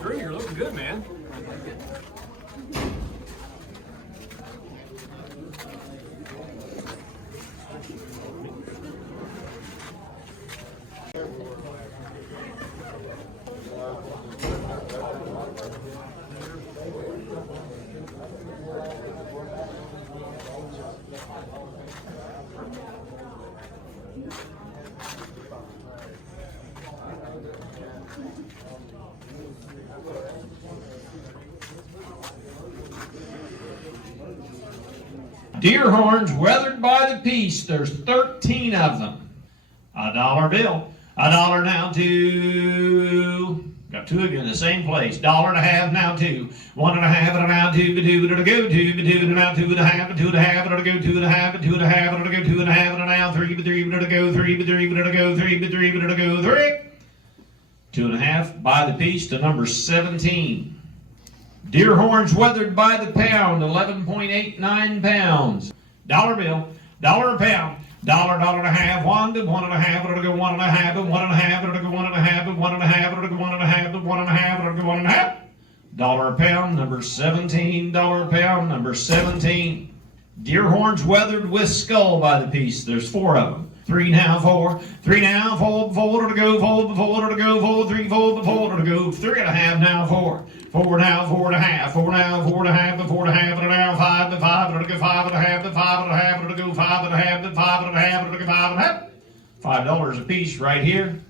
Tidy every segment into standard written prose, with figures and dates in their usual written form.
Drew, you're looking good, man. Deer horns weathered by the piece. There's 13 of them. $1 bill. $1 now, two. Got two of you in the same place. $1.50 now, two. $1.50 now, two. Two to go, two now, 2.5. 2.5 to go, 2.5. 2.5 to go, 2.5 now, three to go, three to go, three to go, three. 2.5 by the piece to number 17. Deer horns weathered by the pound, 11.89 pounds. $1 bill, $1 a pound, $1.50, one to 1.5, to go 1.5, 1.5, to go 1.5, 1.5, to go 1.5, 1.5, to go 1.5. $1 a pound, number 17. $1 a pound, number 17. Deer horns weathered with skull by the piece. There's 4 of them. 3 now, 4. 3 now, 4 to go, 4 to go, 4, 3, 4 to go, 3.5 now, 4. 4 now, 4.5. 4 now, 4.5, 4.5, and now 5 to 5 to go, 5.5 to 5.5 to go, 5.5 to 5.5 to go, 5.5. $5 a piece right here.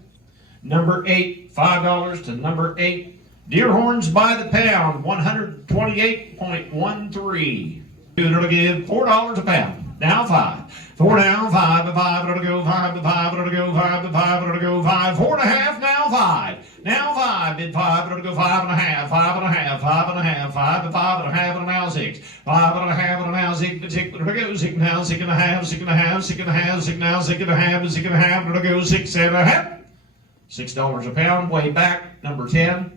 Number 8, $5 to number 8. Deer horns by the pound, 128.13. To give $4 a pound. Now 5. 4 now, 5 to 5 to go, 5 to 5 to go, 5 to 5 to go, 5. 4.5 now, 5. Now 5, bid 5 to go, 5.5, 5.5, 5.5, 5 to 5.5 and now 6. 5.5 and now 6 to go, 6 now, 6.5, 6.5, 6.5, 6 now, 6.5, 6.5 to go, 6.5. $6 a pound, way back, number 10.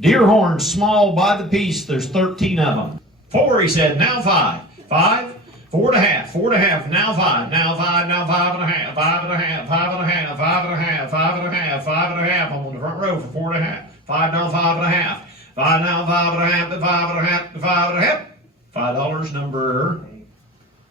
Deer horns small by the piece, there's 13 of them. 4, he said, now 5. 5. 4.5, 4.5, now 5, now 5, now 5.5, 5.5, 5.5, 5.5, 5.5, 5.5. I'm on the front row for 4.5. 5 now, 5.5. 5 now, 5.5 to 5.5 to 5.5. $5 number.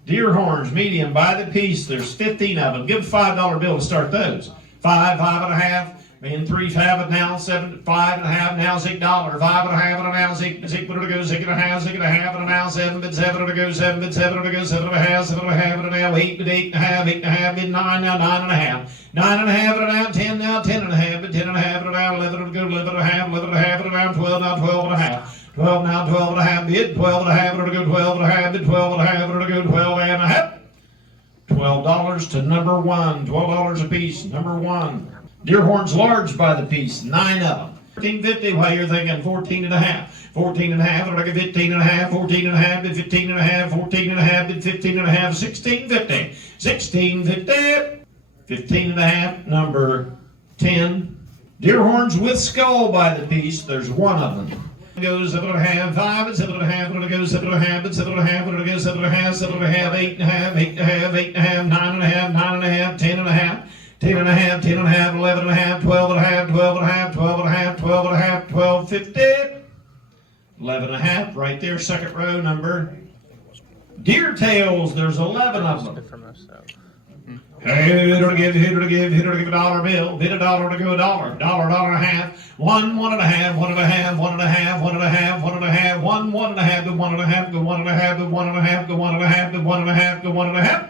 Deer horns medium by the piece. There's 15 of them. Give a $5 bill to start those. 5, 5.5. And 3, 5 now, 7, 5.5 now, $6. 5.5 and now, 6 to go, 6.5, 6.5 and now, 7 to go, 7 to go, 7.5, 7.5 and now, 8 to 8.5, 8.5 and 9 now, 9.5. 9.5 and now, 10 now, 10.5, 10.5 and now, 11 to go, 11.5, 11.5 and now, 12 now, 12.5. 12 now, 12.5 bid, 12.5 to go, 12.5 bid, 12.5 to go, 12.5. $12 to number 1, $12 a piece, number 1. Deer horns large by the piece, 9 of them. $14.50, while you're thinking 14.5. 14.5, like a 15.5, 14.5, 15.5, 14.5, 15.5, $16.50. $16.50. 15.5, number 10. Deer horns with skull by the piece, there's 1 of them. Goes 7.5, 5, and 7.5, and it goes 7.5, and 7.5, and it goes 7.5, 7.5, 8.5, 8.5, 8.5, 9.5, 9.5, 10.5. 10.5, 10.5, 11.5, 12.5, 12.5, 12.5, 12.5, 12.50. 11.5, right there, second row number. Deer tails, there's 11 of them. Hey, here to give $1 bill. Bid $1 to go $1. $1.50. 1, 1.5, 1.5, 1.5, 1.5, 1.5, 1, 1.5, to 1.5, to 1.5, to 1.5, to 1.5, to 1.5, to 1.5.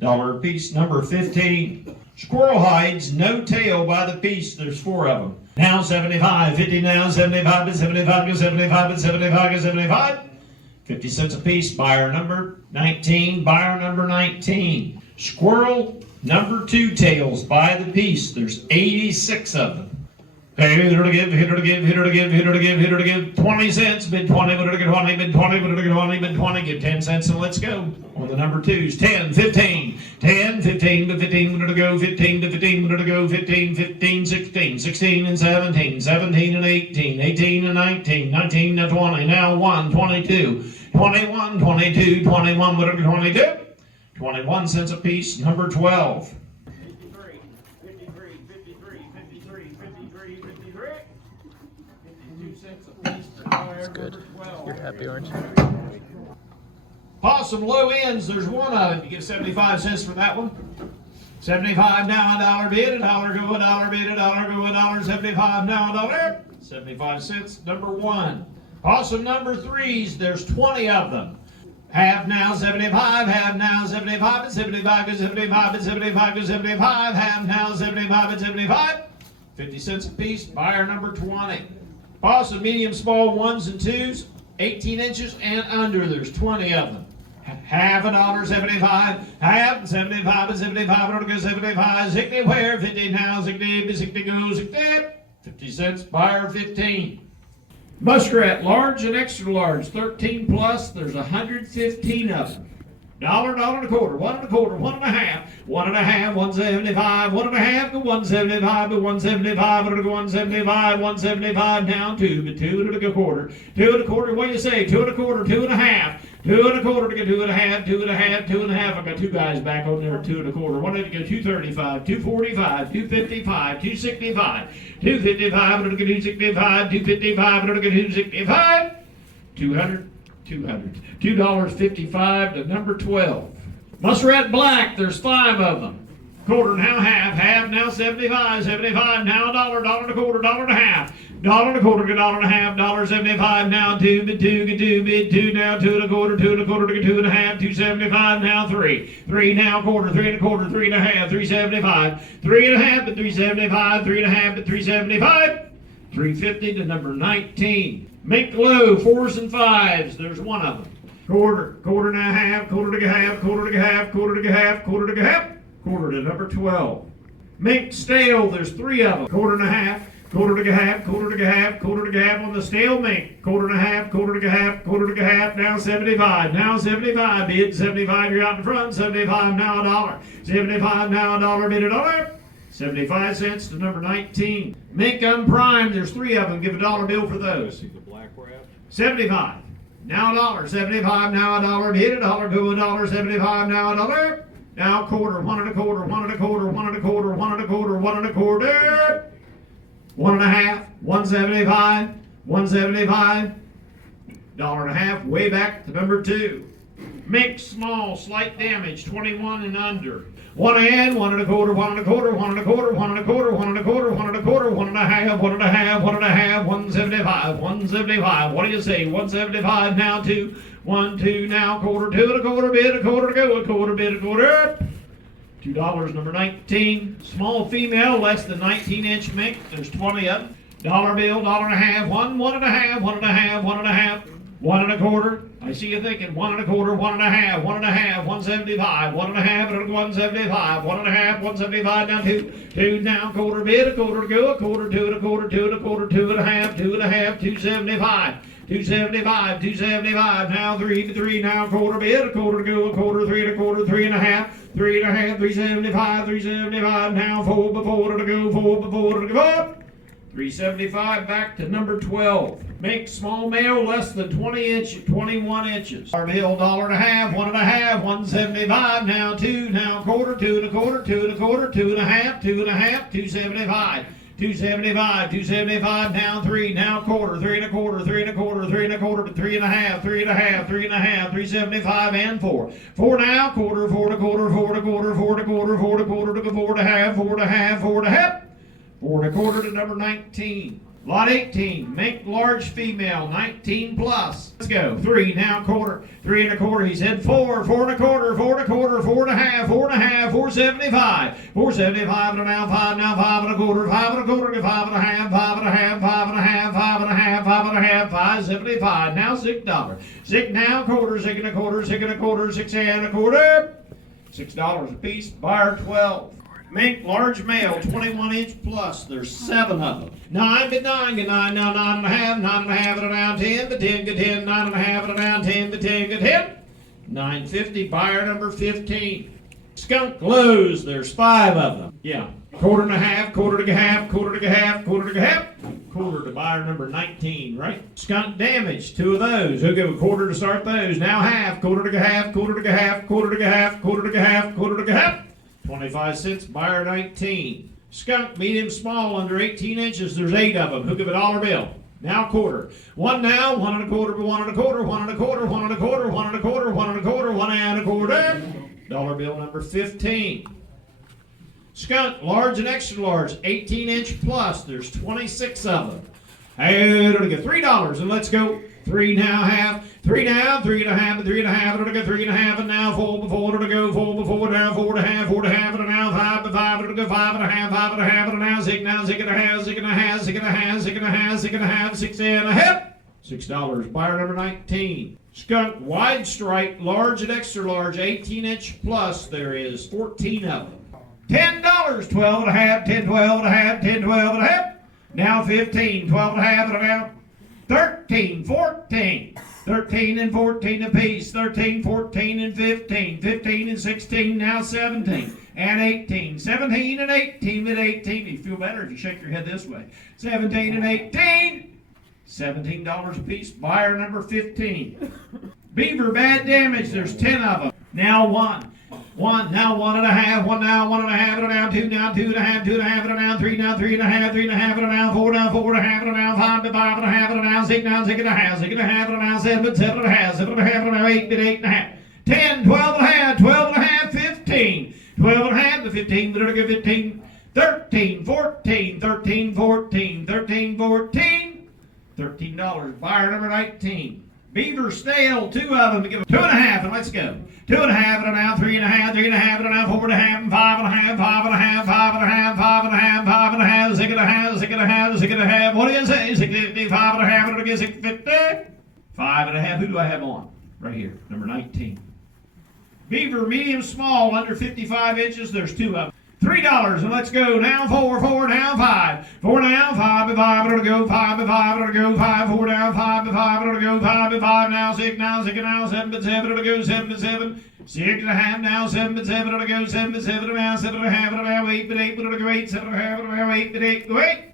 $1 a piece, number 15. Squirrel hides, no tail by the piece. There's 4 of them. Now 75, 50 now, 75 to 75 to 75 to 75 to 75. 50 cents a piece. Buyer number 19. Buyer number 19. Squirrel number 2 tails by the piece. There's 86 of them. Hey, hitter to give, hitter to give, hitter to give, hitter to give, hitter to give. 20 cents, mid 20, hitter to get 20, mid 20, hitter to get 20, mid 20. Give 10 cents and let's go. On the number twos, 10, 15, 10, 15 to 15, hitter to go, 15 to 15, hitter to go, 15, 15, 16, 16 and 17, 17 and 18, 18 and 19, 19 and 20. Now 1, 22, 21, 22, 21, hitter to get 22. 21 cents apiece, number 12. 53, 53, 53, 53, 53, 53. 52 cents a piece for buyer Good. number 12. You're happy, aren't you? Possum low ends, there's one of them. You get 75 cents for that one. 75 now, a dollar bid, a dollar go, a dollar bid, a dollar go, a dollar, 75 now, a dollar. 75 cents, number 1. Possum number 3s, there's 20 of them. Half now, 75, half now, 75, and 75 to 75, and 75 to 75, half now, 75 and 75. 50 cents a piece, buyer number 20. Possum medium, small 1s and 2s, 18 inches and under, there's 20 of them. Half a dollar, 75, half, 75 and 75, and go 75, 60 where, 50 now, 60, 60 go, 60, 50 cents, buyer 15. Muskrat, large and extra large, 13 plus, there's 115 of them. Dollar, dollar and a quarter, 1 and a quarter, 1 and a half, 1 and a half, 175, 1 and a half, to 175, to 175, to 175, 175, down 2, but 2 and a quarter, 2 and a quarter, what do you say, 2 and a quarter, 2 and a half, 2 and a quarter to get 2 and a half, 2 and a half, 2 and a half. I got two guys back on there, 2 and a quarter. One to go 235, 245, 255, 265, 255, to get 265, 255, to get 265, 200, 200, $2.55 to number 12. Muskrat black, there's 5 of them. Quarter now, half now, 75, 75 now, dollar, dollar and a quarter, dollar and a half. Dollar and a quarter, dollar and a half, $1.75 now, 2, bid 2, get 2, bid 2 now, 2 and a quarter, 2 and a quarter, get 2 and a half, 275 now, 3. 3 now, quarter, 3 and a quarter, 3 and a half, 375. 3 and a half, but 375, 3 and a half, but 375. 350 to number 19. Mink low, 4s and 5s, there's one of them. Quarter, quarter and a half, quarter to half, quarter to half, quarter to half, quarter to half, quarter to number 12. Mink stale, there's 3 of them. Quarter and a half, quarter to half, quarter to half, quarter to half on the stale mink. Quarter and a half, quarter to half, quarter to half, now 75. Now 75, bid 75, you're out in front. 75 now, a dollar. 75 now, a dollar, bid a dollar. 75 cents to number 19. Mink unprimed, there's 3 of them. Give a dollar bill for those. See the black wrap? 75. Now a dollar. 75 now, a dollar, bid a dollar, go a dollar. 75 now, a dollar. Now a quarter, 1 and a quarter, 1 and a quarter, 1 and a quarter, 1 and a quarter, 1 and a quarter. 1 and a half, 175, 175, dollar and a half, way back to number 2. Mink small, slight damage, 21 and under. 1 and 1 and a quarter, 1 and a quarter, 1 and a quarter, 1 and a quarter, 1 and a quarter, 1 and a quarter, 1 and a half, 1 and a half, 1 and a half, 175, 175. What do you say? 175 now, 2, 1, 2 now, quarter, 2 and a quarter, bid a quarter to go, a quarter, bid a quarter. $2, number 19. Small female, less than 19-inch mink. There's 20 of them. Dollar bill, dollar and a half, 1, 1 and a half, 1 and a half, 1 and a half, 1 and a quarter. I see you thinking 1 and a quarter, 1 and a half, 1 and a half, 175, 1 and a half, 175, 1 and a half, 175 down 2, 2 now, quarter bid, a quarter to go, a quarter, 2 and a quarter, 2 and a quarter, 2 and a half, 2 and a half, 275. 275, 275, now 3 to 3, now quarter bid, a quarter to go, a quarter, 3 and a quarter, 3 and a half, 3 and a half, 375, 375, now 4 before to go, 4 before to go. 375 back to number 12. Mink small male less than 21 inches. Our bill $1 and a half, 1 and a half, 175, now 2, now quarter, 2 and a quarter, 2 and a quarter, 2 and a half, 2 and a half, 275. 275, 275, now 3, now quarter, 3 and a quarter, 3 and a quarter, 3 and a quarter, 3 and a half, 3 and a half, 3 and a half, 375 and 4. 4 now, quarter, 4 to quarter, 4 to quarter, 4 to quarter, 4 to quarter, to 4 to half, 4 to half, 4 to half. 4 to quarter to number 19. Lot 18, mink large female, 19 plus. Let's go. 3 now quarter, 3 and a quarter. He said 4, 4 and a quarter, 4 and a quarter, 4 and a half, 4 and a half, 475. 475 and now 5, now 5 and a quarter, 5 and a quarter, 5 and a half, 5 and a half, 5 and a half, 5 and a half, 5 and a half, 575. Now $6. 6 now quarter, 6 and a quarter, 6 and a quarter, 6 and a quarter. $6 a piece. Buyer 12. Mink, large male, 21 inch plus. There's 7 of them. 9 bid 9, get 9 now, 9 and a half, 9 and a half, and now 10, but 10, get 10, 9 and a half, and now 10, but 10, get 10. 950, buyer number 15. Skunk lows, there's 5 of them. Yeah. Quarter and a half, quarter to half, quarter to half, quarter to half. Quarter to buyer number 19, right? Skunk damage, 2 of those. Who'll give a quarter to start those? Now half, quarter to half, quarter to half, quarter to half, quarter to half, quarter to half. 25 cents, buyer 19. Skunk, medium, small, under 18 inches, there's 8 of them. Who'll give a dollar bill? Now quarter. 1 now, 1 and a quarter, 1 and a quarter, 1 and a quarter, 1 and a quarter, 1 and a quarter, 1 and a quarter, 1 and a quarter. Dollar bill number 15. Skunk, large and extra large, 18 inch plus. There's 26 of them. Hey, it'll get $3 and let's go. 3 now, half. 3 now, 3 and a half, and 3 and a half. It'll go 3 and a half, and now 4 before. It'll go 4 before. Now 4 and a half, 4 and a half, and now 5 and 5. It'll go 5 and a half, 5 and a half, and now 6 now 6 and a half, 6 and a half, 6 and a half, 6 and a half, 6 and a half, 6 and a half. $6. Buyer number 19. Skunk, wide stripe, large and extra large, 18 inch plus. There is 14 of them. $10, 12 and a half, 10, 12 and a half, 10, 12 and a half. Now 15, 12 and a half, and now 13, 14. 13 and 14 apiece, 13, 14 and 15, 15 and 16, now 17 and 18, 17 and 18 and 18. You feel better if you shake your head this way. 17 and 18, $17 apiece. Buyer number 15. Beaver, bad damage, there's 10 of them. Now 1. 1, now 1 and a half, 1 now, 1 and a half, and now 2, now 2 and a half, 2 and a half, and now 3, now 3 and a half, 3 and a half, and now 4, now 4 and a half, and now 5, and 5 and a half, and now 6, now 6 and a half, 6 and a half, and now 7, 7 and a half, 7 and a half, and now 8, and 8 and a half, 10, 12 and a half, 12 and a half, 15, 12 and a half, the 15, but it'll go 15, 13, 14, 13, 14, 13, 14, $13. Buyer number 19. Beaver stale, 2 of them to give 2 and a half, and let's go. 2 and a half, and now 3 and a half, 3 and a half, and now 4 and a half, and 5 and a half, 5 and a half, 5 and a half, 5 and a half, 5 and a half, 6 and a half, 6 and a half, 6 and a half. What do you say? 650, 5 and a half, and it'll get 650. 5 and a half. Who do I have on? Right here, number 19. Beaver, medium, small, under 55 inches. There's 2 of them. $3, and let's go. Now 4, 4, now 5. 4 now, 5 and 5, and it'll go 5 and 5, and it'll go 5, 4 now, 5 and 5, and it'll go 5 and 5, now 6, now 6, and now 7 and 7, it'll go 7 and 7. 6 and a half, now 7 and 7, it'll go 7 and 7, and now 7 and a half, and now 8 and 8, but it'll go 8, 7 and a half, and now 8 and 8, go 8.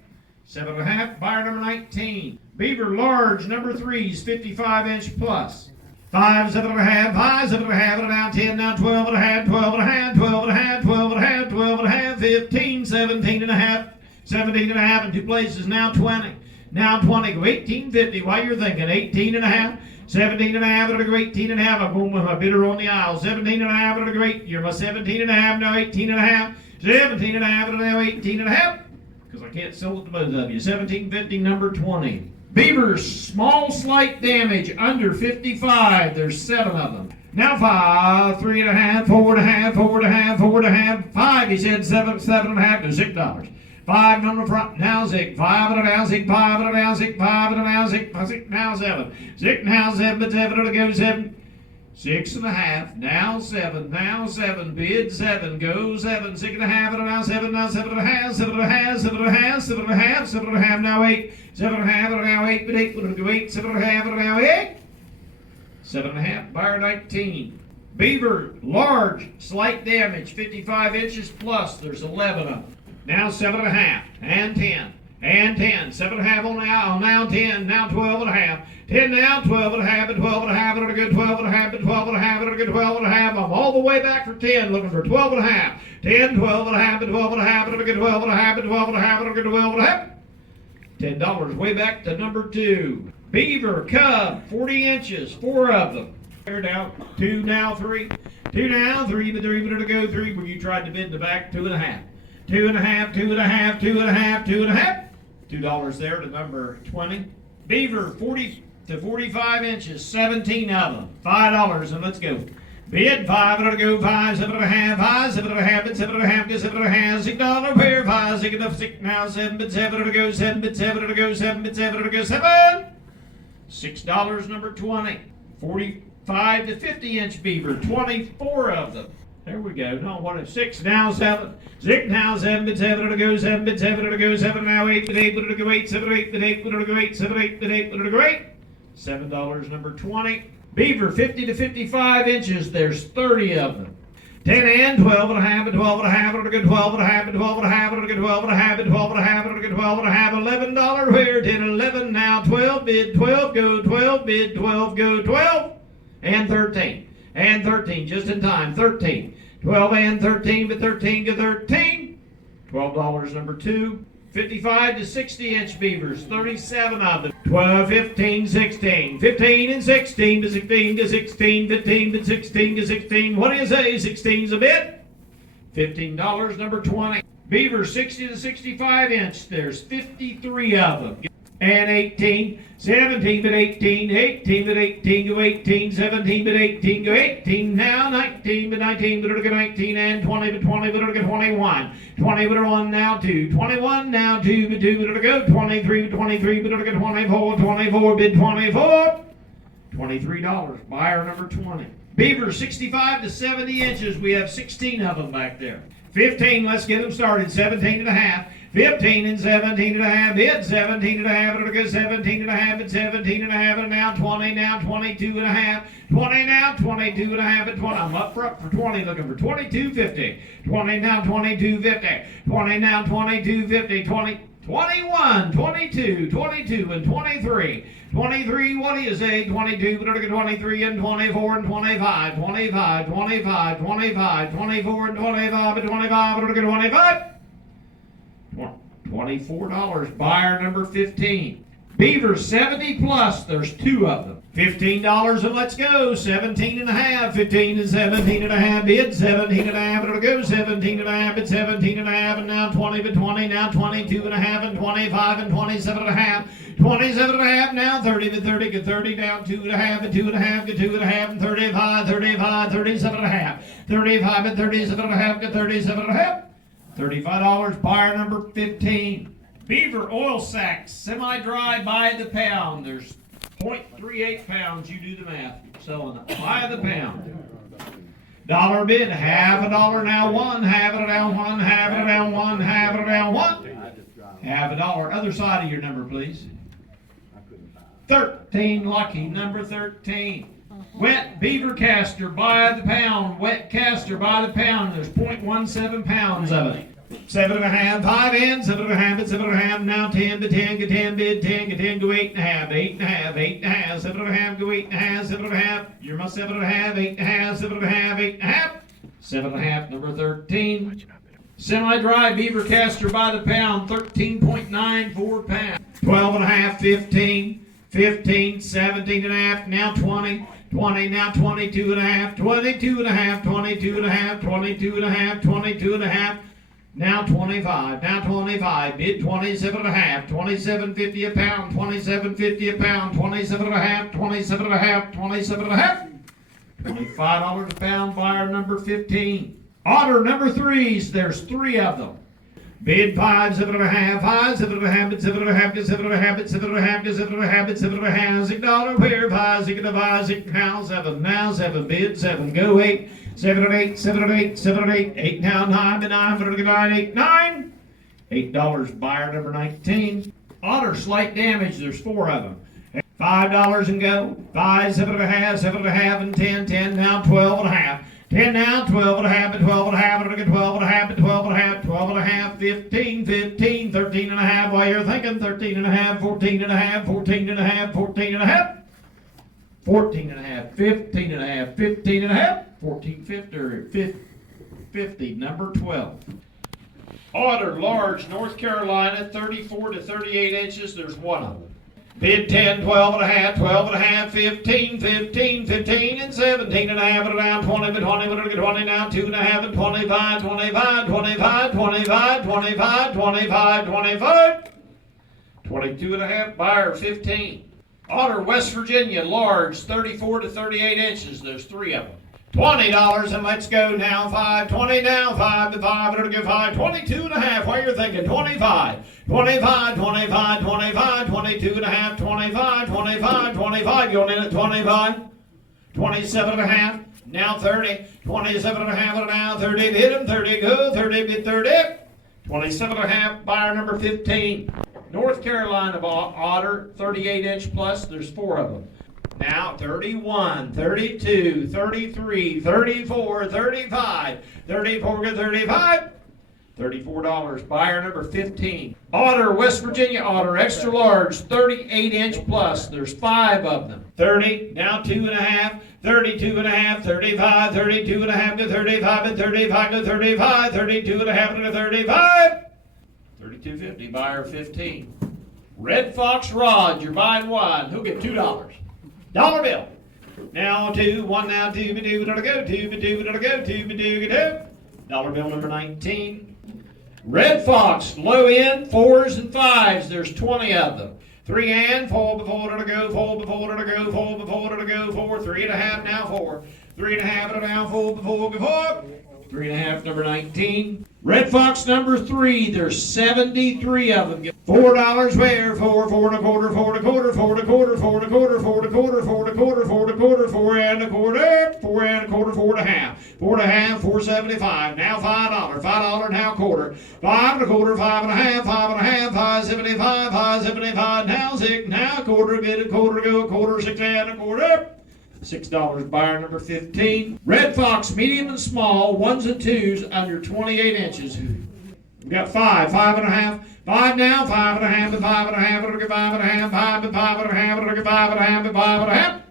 7 and a half, buyer number 19. Beaver, large, number 3s, 55 inch plus. 5, 7 and a half, 5, 7 and a half, and now 10, now 12 and a half, 12 and a half, 12 and a half, 12 and a half, 12 and a half, 15, 17 and a half, 17 and a half in 2 places, now 20. Now 20, go 18.50 while you're thinking, 18 and a half, 17 and a half, it'll go 18 and a half. I'm going with my bidder on the aisle. 17 and a half, it'll go 8. You're my 17 and a half, now 18 and a half, 17 and a half, it'll now 18 and a half. Because I can't sell it to both of you. 17.50, number 20. Beavers, small slight damage, under 55. There's 7 of them. Now 5, 3 and a half, 4 and a half, 4 and a half, 4 and a half, 5. He said 7, 7 and a half to $6. 5 on the front, now 6, 5 and a now 6, 5 and a now 6, 5 and a now 6, 6 now 7. 6 now 7, but 7 it'll go 7. 6 and a half, now 7, bid 7, go 7, 6 and a half, and now 7 and a half, 7 and a half, 7 and a half, 7 and a half, 7 and a half, now 8, 7 and a half, and now 8, but 8, it'll go 8, 7 and a half, and now 8. 7 and a half, buyer 19. Beaver, large, slight damage, 55 inches plus, there's 11 of them. Now 7 and a half, and 10, and 10, 7 and a half on the aisle, now 10, now 12 and a half, 10 now, 12 and a half, and 12 and a half, and it'll go 12 and a half, and 12 and a half, and it'll go 12 and a half. I'm all the way back for 10, looking for 12 and a half, 10, 12 and a half, and 12 and a half, and it'll go 12 and a half, and 12 and a half, and it'll go 12 and a half. $10, way back to number 2. Beaver, cub, 40 inches, 4 of them. Here now, 2 now, 3, 2 now, 3, but it'll go 3, where you tried to bid in the back, 2 and a half. 2 and a half, 2 and a half, 2 and a half, 2 and a half. $2 there to number 20. Beaver, 40 to 45 inches, 17 of them. $5, and let's go. Bid 5, and it'll go 5, 7 and a half, 5, 7 and a half, and 7 and a half, get 7 and a half, $6 pair, 5, 6 enough, 6 now, 7, but 7, it'll go 7, but 7, it'll go 7, but 7, it'll go 7. $6, number 20. 45 to 50 inch beaver, 24 of them. There we go. No, what is 6 now, 7. 6 now, 7 bid 7 to go, 7 bid 7 to go, 7 now, 8 bid 8 to go, 8, 7 8 bid 8 to go, 8, 7 8 bid 8 to go, 8. $7 number 20. Beaver 50 to 55 inches. There's 30 of them. 10 and 12 and a half and 12 and a half and a good 12 and a half and 12 and a half and a good 12 and a half and 12 and a half and a good 12 and a half. $11 where 10 and 11 now 12 bid 12 go 12 bid 12 go 12 and 13 and 13 just in time 13 12 and 13 but 13 go 13. $12 number 2. 55 to 60 inch beavers, 37 of them. 12, 15, 16. 15 and 16 to 16 to 16, 15 to 16 to 16. What do you say? 16's a bit. $15 number 20. Beaver 60 to 65 inch, there's 53 of them. And 18, 17 but 18, 18 but 18 go 18, 17 but 18 go 18, now 19 but 19 but it'll get 19 and 20 but 20 but it'll get 21, 20 but 1 now 2, 21 now 2 but 2 but it'll go 23 but 23 but it'll get 24, 24 bid 24, $23, buyer number 20. Beaver 65 to 70 inches, we have 16 of them back there. 15, let's get them started, 17 and a half. 15 and 17 and a half, bid 17 and a half, it'll go 17 and a half, and 17 and a half, and now 20, now 22 and a half, 20 now, 22 and a half, and 20. I'm up for 20, looking for 22.50. 20 now, 22.50. 20 now, 22.50. 20, 21, 22, 22, and 23. 23, what do you say? 22, but it'll get 23 and 24 and 25. 25, 25, 25, 24 and 25, and 25, but it'll get 25. $24, buyer number 15. Beaver 70 plus, there's 2 of them. $15 and let's go. 17 and a half, 15 and 17 and a half, bid 17 and a half, it'll go 17 and a half, bid 17 and a half, and now 20 but 20, now 22 and a half, and 25 and 27 and a half, 27 and a half, now 30 but 30, get 30, down 2 and a half, and 2 and a half, get 2 and a half, and 35, 35, 37 and a half, 35 and 37 and a half, get 37 and a half. $35, buyer number 15. Beaver oil sacks, semi-dry by the pound. There's 0.38 pounds. You do the math. You're selling it by the pound. Dollar bid, half a dollar now 1, half it down 1, half it down 1, half it down 1. Half a dollar. Other side of your number, please. 13, lucky number 13. Wet beaver caster by the pound. Wet caster by the pound. There's 0.17 pounds of it. 7 and a half, 5 and 7 and a half, and 7 and a half, now 10 to 10, get 10, bid 10, get 10, go 8 and a half, 8 and a half, 8 and a half, 7 and a half, go 8 and a half, 7 and a half, you're my 7 and a half, 8 and a half, 7 and a half, 8 and a half, 7 and a half, number 13. Semi-dry beaver caster by the pound, 13.94 pounds. 12 and a half, 15, 15, 17 and a half, now 20. 20, now 22 and a half, 22 and a half, 22 and a half, 22 and a half, 22 and a half, now 25, now 25, bid 27 and a half, 27.50 a pound, 27.50 a pound, 27 and a half, 27 and a half, 27 and a half, $25 a pound, buyer number 15. Otter number 3s, there's 3 of them. Bid 5, 7 and a half, 5, 7 and a half, 7 and a half, 7 and a half, 7 and a half, 7 and a half, 7 and a half, $6 where 5, 6 and a 5, 6 now 7, now 7, bid 7, go 8, 7 and 8, 7 and 8, 7 and 8, 8 now 9, and 9, 9, 8, 9. $8, buyer number 19. Otter slight damage, there's 4 of them. $5 and go, 5, 7 and a half, 7 and a half, and 10, 10 now 12 and a half. 10 now, 12 and a half, and 12 and a half, and it'll get 12 and a half, and 12 and a half, 12 and a half, 15, 15, 13 and a half, while you're thinking 13 and a half, 14 and a half, 14 and a half, 14 and a half, 14 and a half, 15 and a half, 15 and a half, 14.50, 50, number 12. Otter, large, North Carolina, 34 to 38 inches, there's 1 of them. Bid 10, 12 and a half, 12 and a half, 15, 15, 15, and 17 and a half, and around 20, but 20, but it'll get 20 now, 2 and a half, and 25, 25, 25, 25, 25, 25, 25, 22 and a half, buyer 15. Otter, West Virginia, large, 34 to 38 inches, there's 3 of them. $20 and let's go now 5, 20 now 5 to 5, and it'll give 5, 22 and a half, while you're thinking 25, 25, 25, 25, 22 and a half, 25, 25, 25, going in at 25, 27 and a half, Now 30, 27 and a half and now 30, hit him, 30, go, 30, bid 30. 27 and a half, buyer number 15. North Carolina otter, 38-inch plus, there's 4 of them. Now 31, 32, 33, 34, 35, 34 to 35. $34. Buyer number 15. Otter, West Virginia otter, extra large, 38-inch plus. There's 5 of them. 30, now 2.5, 32.5, 35, 32.5 to 35, and 35 to 35, 32.5 to 35. $32.50. Buyer 15. Red Fox rod, you're buying one. Who'll get $2? Dollar bill. Now 2, 1 now 2, but 2, but go, 2, but 2, but go, 2, but 2, go. Dollar bill number 19. Red Fox, low end, 4s and 5s. There's 20 of them. 3 and 4 before to go, 4 before to go, 4 before to go, 4, 3.5 now 4. 3.5 now 4 before 3.5 number 19. Red Fox number 3. There's 73 of them. $4 where? 4, 4 and a quarter, 4 and a quarter, 4 and a quarter, 4 and a quarter, 4 and a quarter, 4 and a quarter, 4 and a quarter, 4 and a quarter, 4 and a quarter, 4.5, 4.5, 4.75. Now $5, $5 now quarter, 5 and a quarter, 5.5, 5.5, 5.75, 5.75. Now 6, now quarter, bid a quarter, go a quarter, 6 and a quarter. $6. Buyer number 15. Red Fox, medium and small, 1s and 2s under 28 inches. We've got 5, 5.5, 5 now, 5.5, and 5.5, and 5.5, 5 and 5.5, and 5.5, and 5.5.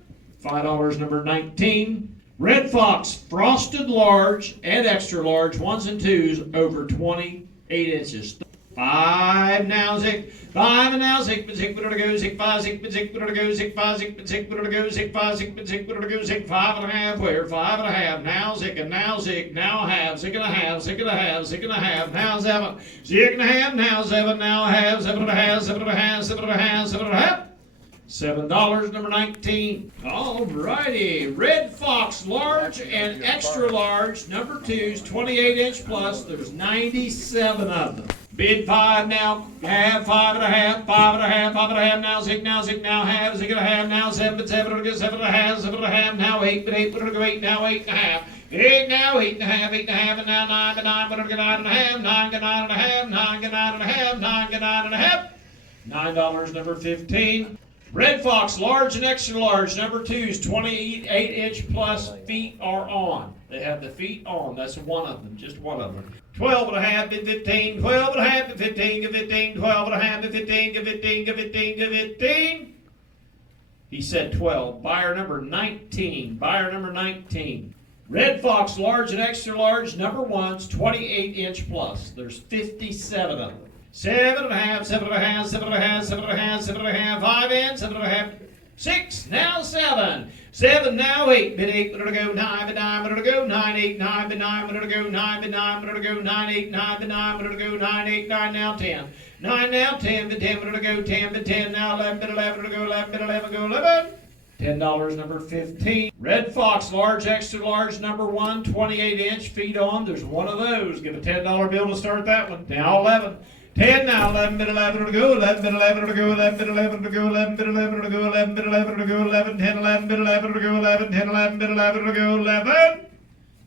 $5. Number 19. Red Fox, frosted large and extra large, 1s and 2s over 28 inches. 5 now, Zick. 5 and now, Zick, but Zick, but to go, Zick, 5, Zick, but Zick, but to go, Zick, 5, Zick, but Zick, but to go, Zick, 5, Zick, but Zick, but to go, Zick, 5.5, where? 5.5, now, Zick, and now, Zick, now, half, Zick and a half, Zick and a half, Zick and a half, now, 7, Zick and a half, now, 7, now, half, 7 and a half, 7 and a half, 7 and a half, 7 and a half. $7. Number 19. All righty. Red Fox, large and extra large, number 2s, 28-inch plus. There's 97 of them. Bid 5 now, half, 5.5, 5.5, 5.5 now, Zick, now, half, Zick and a half, now, 7, but 7, 7.5, 7.5, now 8, but 8, but 8, now 8.5. 8 now, 8.5, 8.5, and now 9, but 9, but 9.5, 9, 9.5, 9, 9.5, 9, 9.5. $9. Number 15. Red Fox, large and extra large, number 2s, 28-inch plus, feet are on. They have the feet on. That's one of them, just one of them. 12.5 to 15, 12.5 to 15, to 15, 12.5 to 15, to 15, to 15, to 15. He said 12. Buyer number 19. Buyer number 19. Red Fox, large and extra large, number 1s, 28-inch plus. There's 57 of them. 7.5, 7.5, 7.5, 7.5, 7.5, 5 and 7.5, 6, now 7. 7 now 8, bid 8, but go 9, but 9, but go 9, 8, 9, but 9, but go 9, but 9, but go 9, 8, 9, but 9, but go 9, 8, 9 now 10. 9 now 10, but 10, but go 10, but 10 now 11, but 11, but go 11, but 11, go 11. $10. Number 15. Red Fox, large, extra large, number 1, 28-inch, feet on. There's one of those. Give a $10 bill to start that one. Now 11. 10 now, 11, bit 11 to go, 11, bit 11 to go, 11, bit 11 to go, 11, bit 11 to go, 11, bit 11 to go, 11, 10, 11, bit 11 to go, 11, 10, 11, bit 11 to go, 11.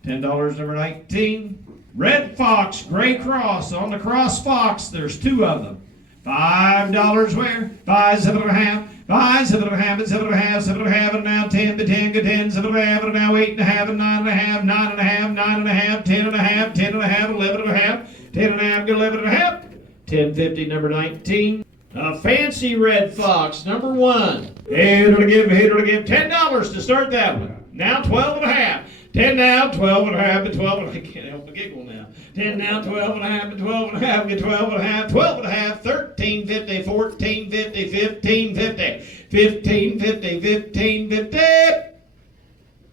$10. Number 19. Red Fox, Gray Cross. On the Cross Fox, there's 2 of them. $5 where? 5, 7.5. 5, 7.5, 7.5, 7.5, and now 10, but 10, go 10, 7.5, and now 8.5, and 9.5, 9.5, 9.5, 10.5, 10.5, 11.5, 10.5, go 11.5. 10.50, number 19. A fancy Red Fox, number 1. Here to give $10 to start that one. Now 12.5. 10 now, 12.5, but 12. I can't help but giggle now. 10 now, 12.5, but 12.5, get 12.5, 12.5, 13.50, 14.50, 15.50, 15.50, 15.50.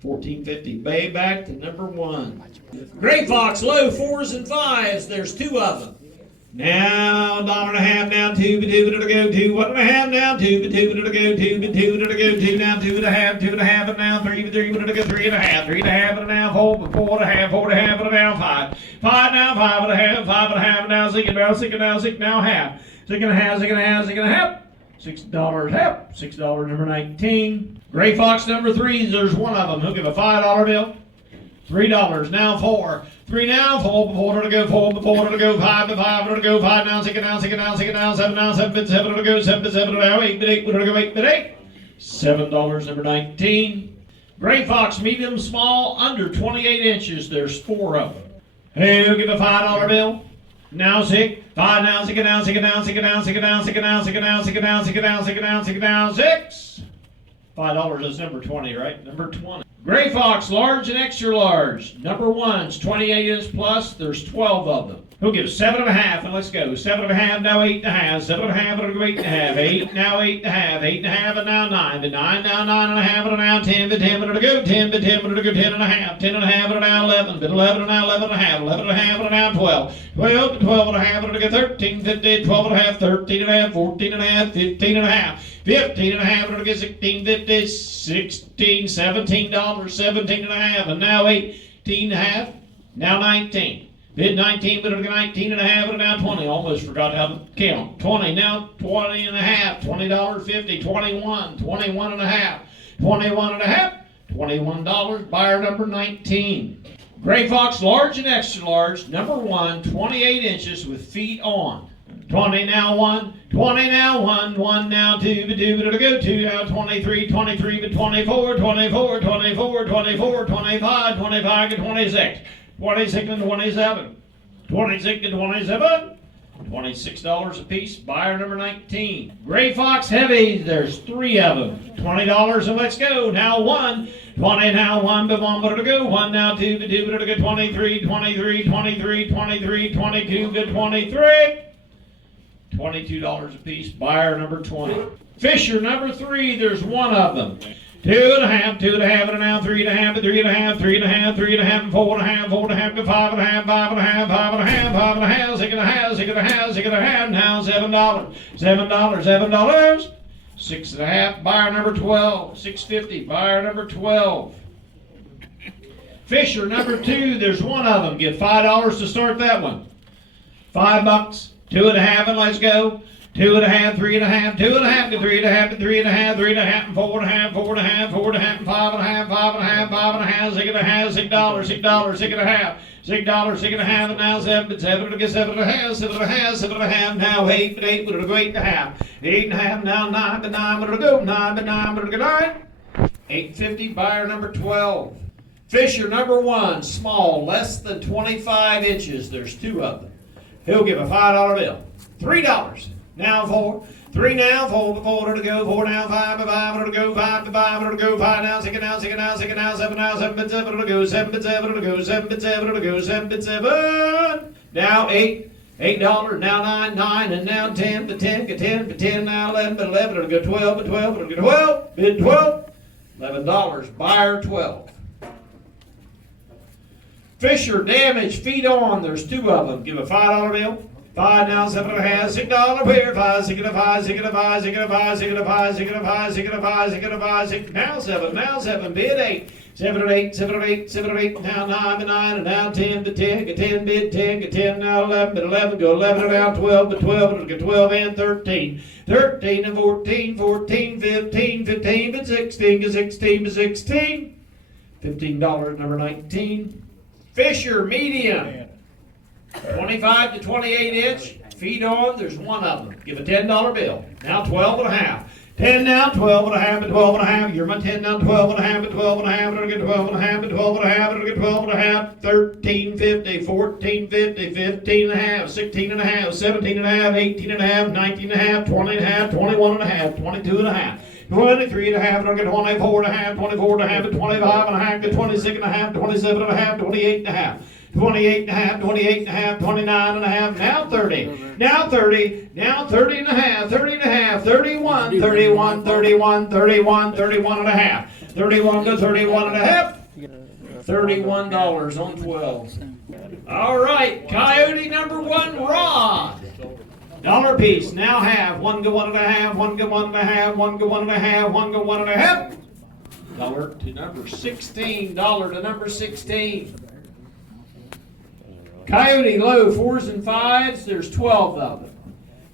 14.50. Bay back to number 1. Gray Fox, low 4s and 5s. There's 2 of them. Now $1.50 now 2 but 2 to go 2 1.5 now 2 but 2 to go 2 but 2 to go 2 now 2.5 and now 3 but 3 to go 3.5 and now 4 but 4.5 4.5 and now 5 now 5.5 5.5 now 6 now half 6 and a half $6 half $6 number 19. Gray Fox number 3. There's one of them. He'll give a $5 bill. $3. Now 4. 3 now, 4 before to go, 4 before to go, 5 to 5 to go, 5 now, 6 now, 6 now, 6 now, 7 now, 7 bid 7 to go, 7 bid 7 now, 8 bid 8 to go, 8 bid 8. $7, number 19. Gray Fox, medium, small, under 28 inches. There's 4 of them. Who'll give a $5 bill? Now 6. 5 now, 6 now, 6 now, 6 now, 6 now, 6 now, 6 now, 6 now, 6 now, 6 now, 6 now, 6. $5 is number 20, right? Number 20. Gray Fox, large and extra large. Number 1's 28 inch plus. There's 12 of them. Who'll give 7.5? And let's go. 7.5 now 8.5. 7.5 it'll go 8.5. 8 now 8.5. 8.5 and now 9. But 9 now 9.5 and now 10. But 10 it'll go 10. But 10 it'll go 10.5. 10.5 and now 11. But 11 and now 11.5. 11.5 and now 12. 12 to 12.5 it'll go 13. 15. 12.5. 13.5. 14.5. 15.5. 15.5 it'll get 16, 50, 16, $17, 17.5, and now 18.5, now 19. Bid 19, but it'll get 19.5, and now 20. Almost forgot how to count. 20, now 20.5, $20.50, 21, 21.5, 21.5, $21. Buyer number 19. Gray Fox, large and extra large, number 1, 28 inches with feet on. 20 now 1, 20 now 1, 1 now 2, but 2, but it'll go 2 now 23, 23, but 24, 24, 24, 24, 25, 25 to 26, 26 and 27, 26 and 27, $26 a piece. Buyer number 19. Gray Fox heavies, there's 3 of them. $20 and let's go. Now 1, 20 now 1, but 1, but it'll go 1 now 2, but 2, but it'll go 23, 23, 23, 23, 22, but 23. $22 a piece. Buyer number 20. Fisher number 3, there's 1 of them. 2.5, 2.5, and now 3.5, 3.5, 3.5, 3.5, and 4.5, 4.5, to 5.5, 5.5, 5.5, 5.5, 6.5, 6.5, 6.5, now $7. $7. 6.5. Buyer number 12. 6.50. Buyer number 12. Fisher number 2, there's 1 of them. Give $5 to start that one. $5. 2.5 and let's go. 2.5, 3.5, 2.5 to 3.5 to 3.5, 3.5 and 4.5, 4.5, 4.5 and 5.5, 5.5, 5.5, 6.5, $6, $6, 6.5, $6, 6.5 and now 7, but 7 to get 7.5, 7.5, 7.5, now 8, but 8, but it'll go 8.5, 8.5 now 9, but 9, but it'll go 9, but 9, but it'll go 9. 8.50. Buyer number 12. Fisher number 1, small, less than 25 inches. There's 2 of them. He'll give a $5 bill. $3. Now 4. 3 now, 4 before it'll go. 4 now, 5 to 5 it'll go. 5 to 5 it'll go. 5 now, 6 now, 6 now, 6 now, 7 now, 7 bid 7 it'll go. 7 bid 7 it'll go. 7 bid 7 it'll go. 7 bid 7. Now 8. $8. Now 9, 9, and now 10. But 10, get 10, but 10 now 11, but 11 it'll go 12, but 12 it'll go 12. Bid 12. $11. Buyer 12. Fisher damage, feet on, there's 2 of them. Give a $5 bill. 5 now, 7.5, $6 here, 5, 6.5, 6.5, 6.5, 6.5, 6.5, 6.5, 6, now 7, bid 8. 7 and 8, 7 and 8, 7 and 8, now 9 and 9, and now 10 to 10, get 10, bid 10, get 10, now 11, but 11, go 11 and now 12, but 12, it'll get 12 and 13. 13 and 14, 14, 15, 15, but 16, get 16, but 16. $15, number 19. Fisher medium, 25 to 28 inch, feet on, there's 1 of them. Give a $10 bill. Now 12.5. 10 now, 12.5 and 12.5. You're my 10 now, 12.5 and 12.5. It'll get 12.5 and 12.5. It'll get 12.5. 13.50, 14.50, 15.5, 16.5, 17.5, 18.5, 19.5, 20.5, 21.5, 22.5. 23.5, it'll get 24.5, 24.5, 25.5, to 26.5, 27.5, 28.5. 28.5, 28.5, 29.5, now 30, now 30, now 30.5, 30.5, 31, 31, 31, 31, 31.5, 31 to 31.5, $31 on 12. All right, coyote number 1, rod. $1 piece, now half, 1 go 1.5, 1 go 1.5, 1 go 1.5, 1 go 1.5. $1 to number 16, $1 to number 16. Coyote low, 4s and 5s, there's 12 of them.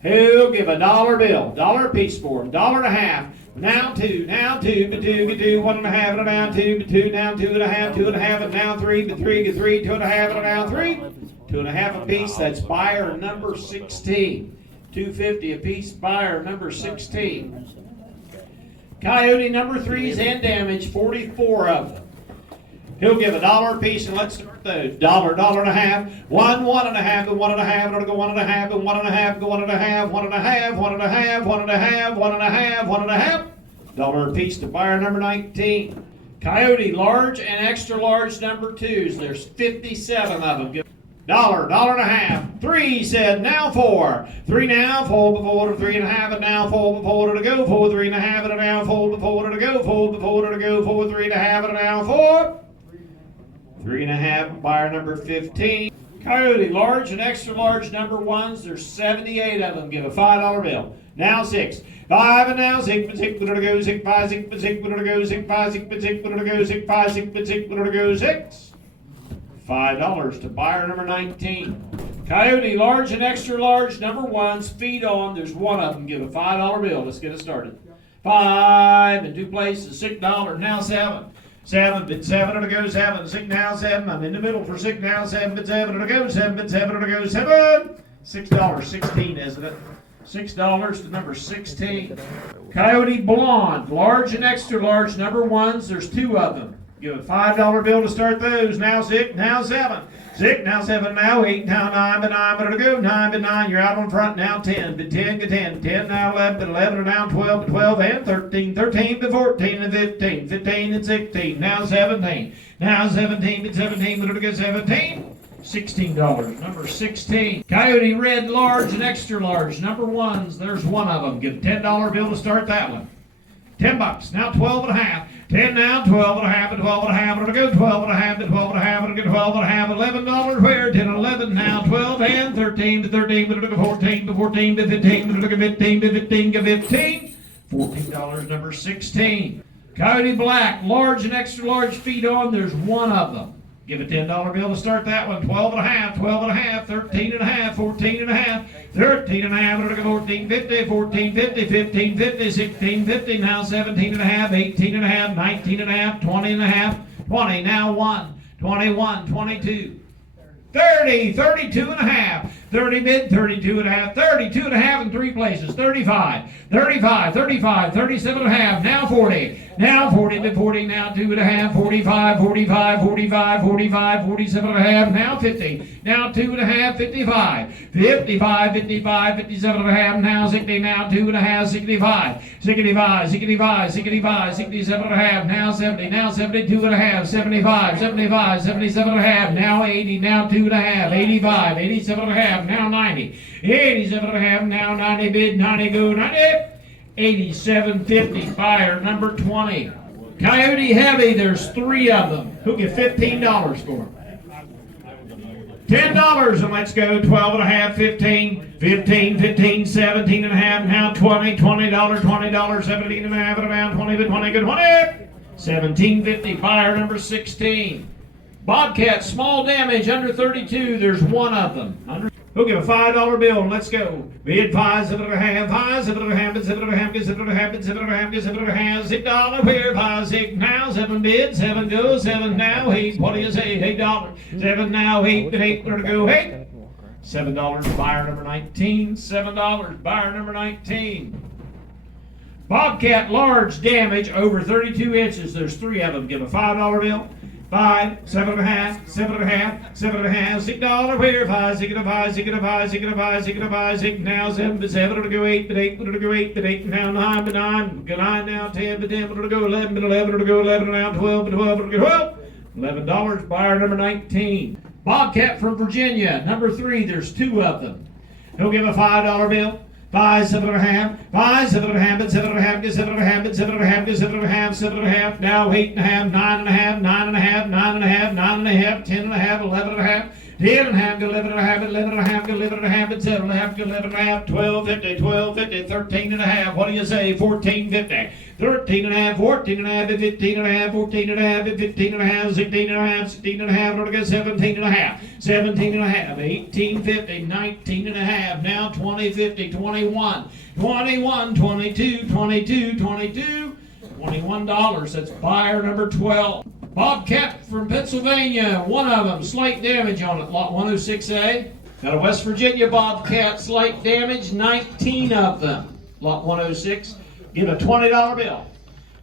Who'll give a $1 bill, $1 piece for them, $1.50, Now two, but two, get two, 1 1/2, and now two, but two, now 2 1/2, 2 1/2, and now three, but three, get three, 2 1/2, and now three, 2 1/2 apiece. That's buyer number 16. $2.50 apiece, buyer number 16. Coyote number 3's end damage, 44 of them. He'll give $1 apiece, and let's start those. $1, $1.50, 1 1/2, and 1 1/2, and it'll go 1 1/2, and 1 1/2, go 1 1/2, 1 1/2, 1 1/2, 1 1/2, 1 1/2, 1 1/2. $1 apiece to buyer number 19. Coyote large and extra large number 2s. There's 57 of them. $1, $1.50. 3 said now 4. 3 now, fold before to 3 1/2, and now fold before to go 4, 3 1/2, and now fold before to go, fold before to go 4, 3 1/2, and now 4. 3 1/2, buyer number 15. Coyote large and extra large number 1s. There's 78 of them. Give a $5 bill. Now 6. 5 and now 6, but 6, but it'll go 6, 5, 6, but 6, but it'll go 6, 5, 6, but 6, but it'll go 6, 5, 6, but 6, but it'll go 6. $5 to buyer number 19. Coyote large and extra large number 1s. Feed on. There's 1 of them. Give a $5 bill. Let's get it started. 5 in 2 places. $6. Now 7. 7, but 7, it'll go 7, 6 now 7. I'm in the middle for 6 now 7, but 7, it'll go 7, but 7, it'll go 7. $6, 16, isn't it? $6 to number 16. Coyote blonde, large and extra large number 1s. There's 2 of them. Give a $5 bill to start those. Now 6, now 7. 6, now 7, now 8, now 9, but 9, but it'll go 9, but 9. You're out on front now 10, but 10, get 10. 10, now 11, but 11, and now 12, but 12, and 13. 13, but 14, and 15. 15, and 16. Now 17. Now 17, but 17, but it'll go 17. $16. Number 16. Coyote red, large and extra large. Number 1s. There's 1 of them. Give a $10 bill to start that one. $10. Now 12 1/2. 10 now, 12 1/2, and 12 1/2, it'll go 12 1/2, and 12 1/2, it'll go 12 1/2, $11 where? 10 11 now, 12 and 13 to 13, but it'll go 14 to 14 to 15, but it'll go 15 to 15 to 15. $14. Number 16. Coyote black, large and extra large feed on. There's 1 of them. Give a $10 bill to start that one. 12 1/2, 12 1/2, 13 1/2, 14 1/2, 13 1/2, it'll go 14.50, 14.50, 15.50, 16.50, now 17 1/2, 18 1/2, 19 1/2, 20 1/2, 20, now 1, 21, 22. 30, 32 1/2, 30 bid, 32 1/2, 32 1/2 in 3 places, 35, 35, 35, 37 1/2, now 40, now 40 bid 40, now 2 1/2, 45, 45, 45, 45, 47 1/2, now 50, now 2 1/2, 55, 55, 55, 57 1/2, now 60, now 2 1/2, 65, 65, 65, 65, 67 1/2, now 70, now 72 1/2, 75, 75, 77 1/2, now 80, now 2 1/2, 85, 87 1/2, now 90, 87 1/2, now 90 bid, 90 go, 90, 87.50, buyer number 20. Coyote heavy, there's 3 of them. Who'll get $15 for them? $10, and let's go. 12 1/2, 15, 15, 15, 17 1/2, now 20, $20, $20, 17 1/2, and around 20, but 20, good 20. $17.50, buyer number 16. Bobcat, small damage, under 32, there's 1 of them. Who'll give a $5 bill, and let's go. Bid 5, 7 1/2, 5, 7 1/2, but 7 1/2, get 7 1/2, but 7 1/2, get 7 1/2, $6 where? 5, 6, now 7 bid, 7 goes, 7 now 8. What do you say? $8. 7 now 8, but 8 to go 8. $7, buyer number 19. $7, buyer number 19. Bobcat large damage over 32 inches. There's 3 of them. Give a $5 bill. 5, 7 1/2, 7 1/2, 7 1/2, $6 where? 5, 6 5, 6 5, 6 5, 6 5, 6 now 7, but 7 it'll go 8, but 8, but it'll go 8, but 8 now 9, but 9, go 9 now 10, but 10, but it'll go 11, but 11 it'll go 11 now 12, but 12 it'll go 12. $11, buyer number 19. Bobcat from Virginia, number 3. There's 2 of them. He'll give a $5 bill. 5, 7 1/2, 5, 7 1/2, but 7 1/2, get 7 1/2, but 7 1/2, get 7 1/2, 7 1/2, now 8 1/2, 9 1/2, 9 1/2, 9 1/2, 9 1/2, 10 1/2, 11 1/2, 10 1/2, 11 1/2, 11 1/2, 11 1/2, but 7 1/2, 11 1/2, 12.50, 12.50, 13 1/2. What do you say? 14.50, 13 and a half, 14 and a half, 15 and a half, 14 and a half, 15 and a half, 16 and a half, 16 and a half, we're going to get 17 and a half, 17 and a half, 18, 50, 19 and a half, now 20, 50, 21, 21, 22, 22, 22, $21. That's buyer number 12. Bobcat from Pennsylvania, one of them, slight damage on it, lot 106A. Got a West Virginia Bobcat, slight damage, 19 of them, lot 106. Give a $20 bill.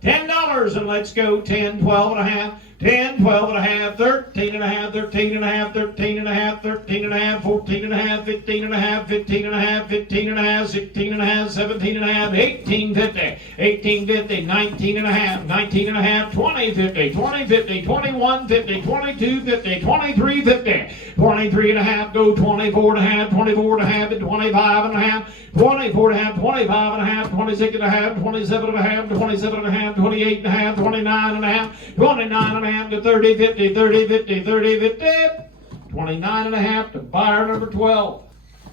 $10 and let's go. 10, 12 and a half, 10, 12 and a half, 13 and a half, 13 and a half, 13 and a half, 13 and a half, 14 and a half, 15 and a half, 15 and a half, 15 and a half, 16 and a half, 17 and a half, 18, 50, 18, 50, 19 and a half, 19 and a half, 20, 50, 20, 50, 21, 50, 22, 50, 23, 50, 23 and a half, go 24 and a half, 24 and a half, and 25 and a half, 24 and a half, 25 and a half, 26 and a half, 27 and a half, 27 and a half, 28 and a half, 29 and a half, 29 and a half to 30, 50, 30, 50, 30, 50, 29 and a half to buyer number 12.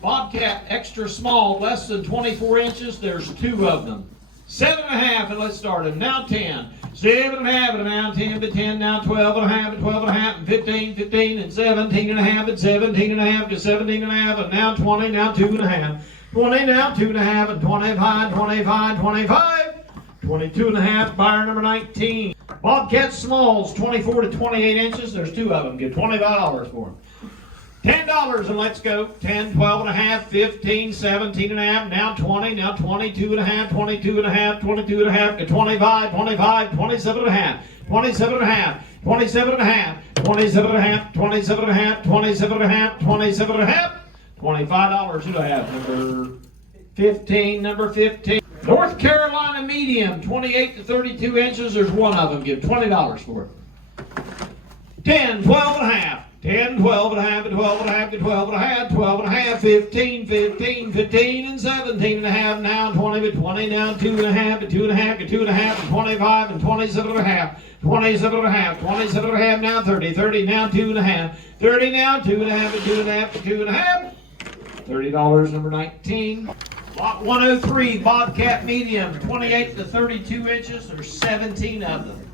Bobcat extra small, less than 24 inches, there's two of them. 7 and a half, and let's start them. Now 10. 7 and a half, and now 10 to 10, now 12 and a half, and 12 and a half, and 15, 15, and 17 and a half, and 17 and a half to 17 and a half, and now 20, now 2 and a half. 20, now 2 and a half, and 25, 25, 25, 22 and a half, buyer number 19. Bobcat Smalls, 24 to 28 inches, there's two of them, get $25 for them. $10 and let's go. 10, 12 and a half, 15, 17 and a half, now 20, now 22 and a half, 22 and a half, 22 and a half, to 25, 25, 27 and a half, 27 and a half, 27 and a half, 27 and a half, 27 and a half, 27 and a half, 27 and a half, $25 who do I have? Number 15, number 15. North Carolina medium, 28 to 32 inches, there's one of them, give $20 for it. 10, 12 and a half. 10, 12 and a half, and 12 and a half, and 12 and a half, 12 and a half, 15, 15, 15, and 17 and a half, now 20, but 20, now 2 and a half, and 2 and a half, and 2 and a half, and 25, and 27 and a half, 27 and a half, 27 and a half, now 30, 30, now 2 and a half, 30, now 2 and a half, and 2 and a half, and 2 and a half, $30, number 19. Lot 103, Bobcat medium, 28 to 32 inches, there's 17 of them.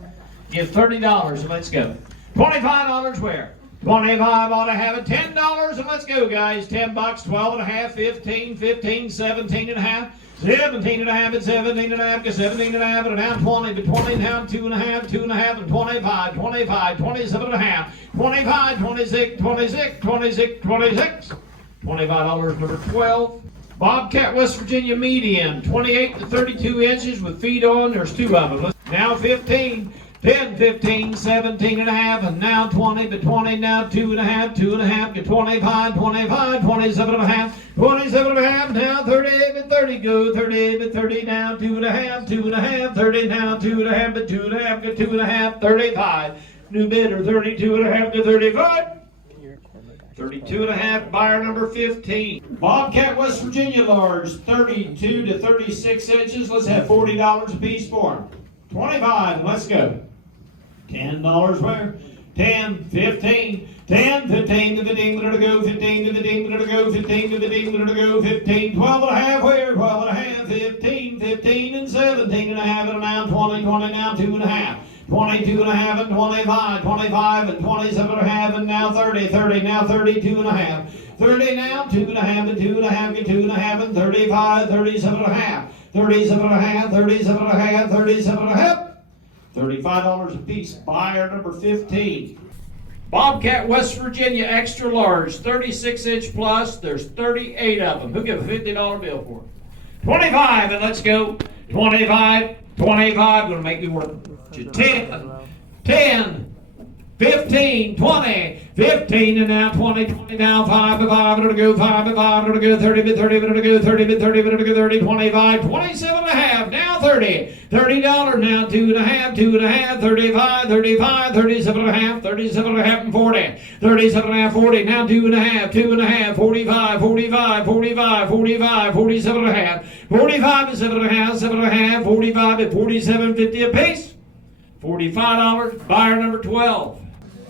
Give $30, and let's go. $25 where? 25 ought to have it. $10 and let's go, guys. 10 bucks, 12 and a half, 15, 15, 17 and a half, 17 and a half, and 17 and a half, 17 and a half, and now 20, but 20, now 2 and a half, 2 and a half, and 25, 25, 27 and a half, 25, 26, 26, 26, 26. $25, number 12. Bobcat West Virginia medium, 28 to 32 inches with feet on. There's two of them. Now 15. 10, 15, 17 and a half, and now 20, but 20, now 2 and a half, 2 and a half, to 25, 25, 27 and a half, 27 and a half, now 30, but 30, go 30, but 30, now 2 and a half, 2 and a half, 30, now 2 and a half, but 2 and a half, get 2 and a half, 35. New bidder, 32 and a half to 35. 32 and a half, buyer number 15. Bobcat West Virginia large, 32 to 36 inches. Let's have $40 a piece for them. 25, and let's go. $10 where? 10, 15, 10, 15 to 15, let it go, 15 to 15, let it go, 15 to 15, let it go, 15, 12 and a half where? 12 and a half, 15, 15, and 17 and a half, and now 20, 20, now 2 and a half. 22 and a half, and 25, 25, and 27 and a half, and now 30, 30, now 32 and a half, 30, now 2 and a half, and 2 and a half, and 2 and a half, and 35, 37 and a half, 37 and a half, 37 and a half, 37 and a half, $35 a piece, buyer number 15. Bobcat West Virginia extra large, 36 inch plus, there's 38 of them. Who give a $50 bill for it? 25, and let's go. 25, 25, gonna make me work. 10, 10, 15, 20, 15, and now 20, 20, now 5, 5, it'll go 5, 5, it'll go 30, 30, it'll go 30, 30, it'll go 30, 25, 27 and a half, now 30, $30, now 2 and a half, 2 and a half, 35, 35, 37 and a half, 37 and a half, and 40, 37 and a half, 40, now 2 and a half, 2 and a half, 45, 45, 45, 45, 47 and a half, 45 and 7 and a half, 7 and a half, 45 and 47, 50 a piece, $45, buyer number 12.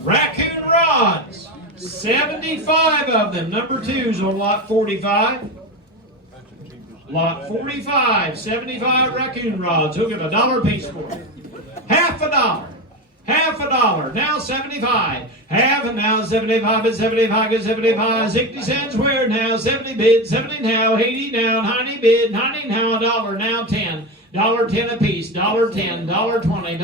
Raccoon rods, 75 of them, number 2s on lot 45. Lot 45, 75 raccoon rods. He'll give $1 apiece for it. Half a dollar. Half a dollar. Now 75. Half and now 75 and 75 and 75. 60 cents where now 70 bid. 70 now. 80 now. 90 bid. 90 now. $1 now 10. $10 a piece. $10. $20. $20.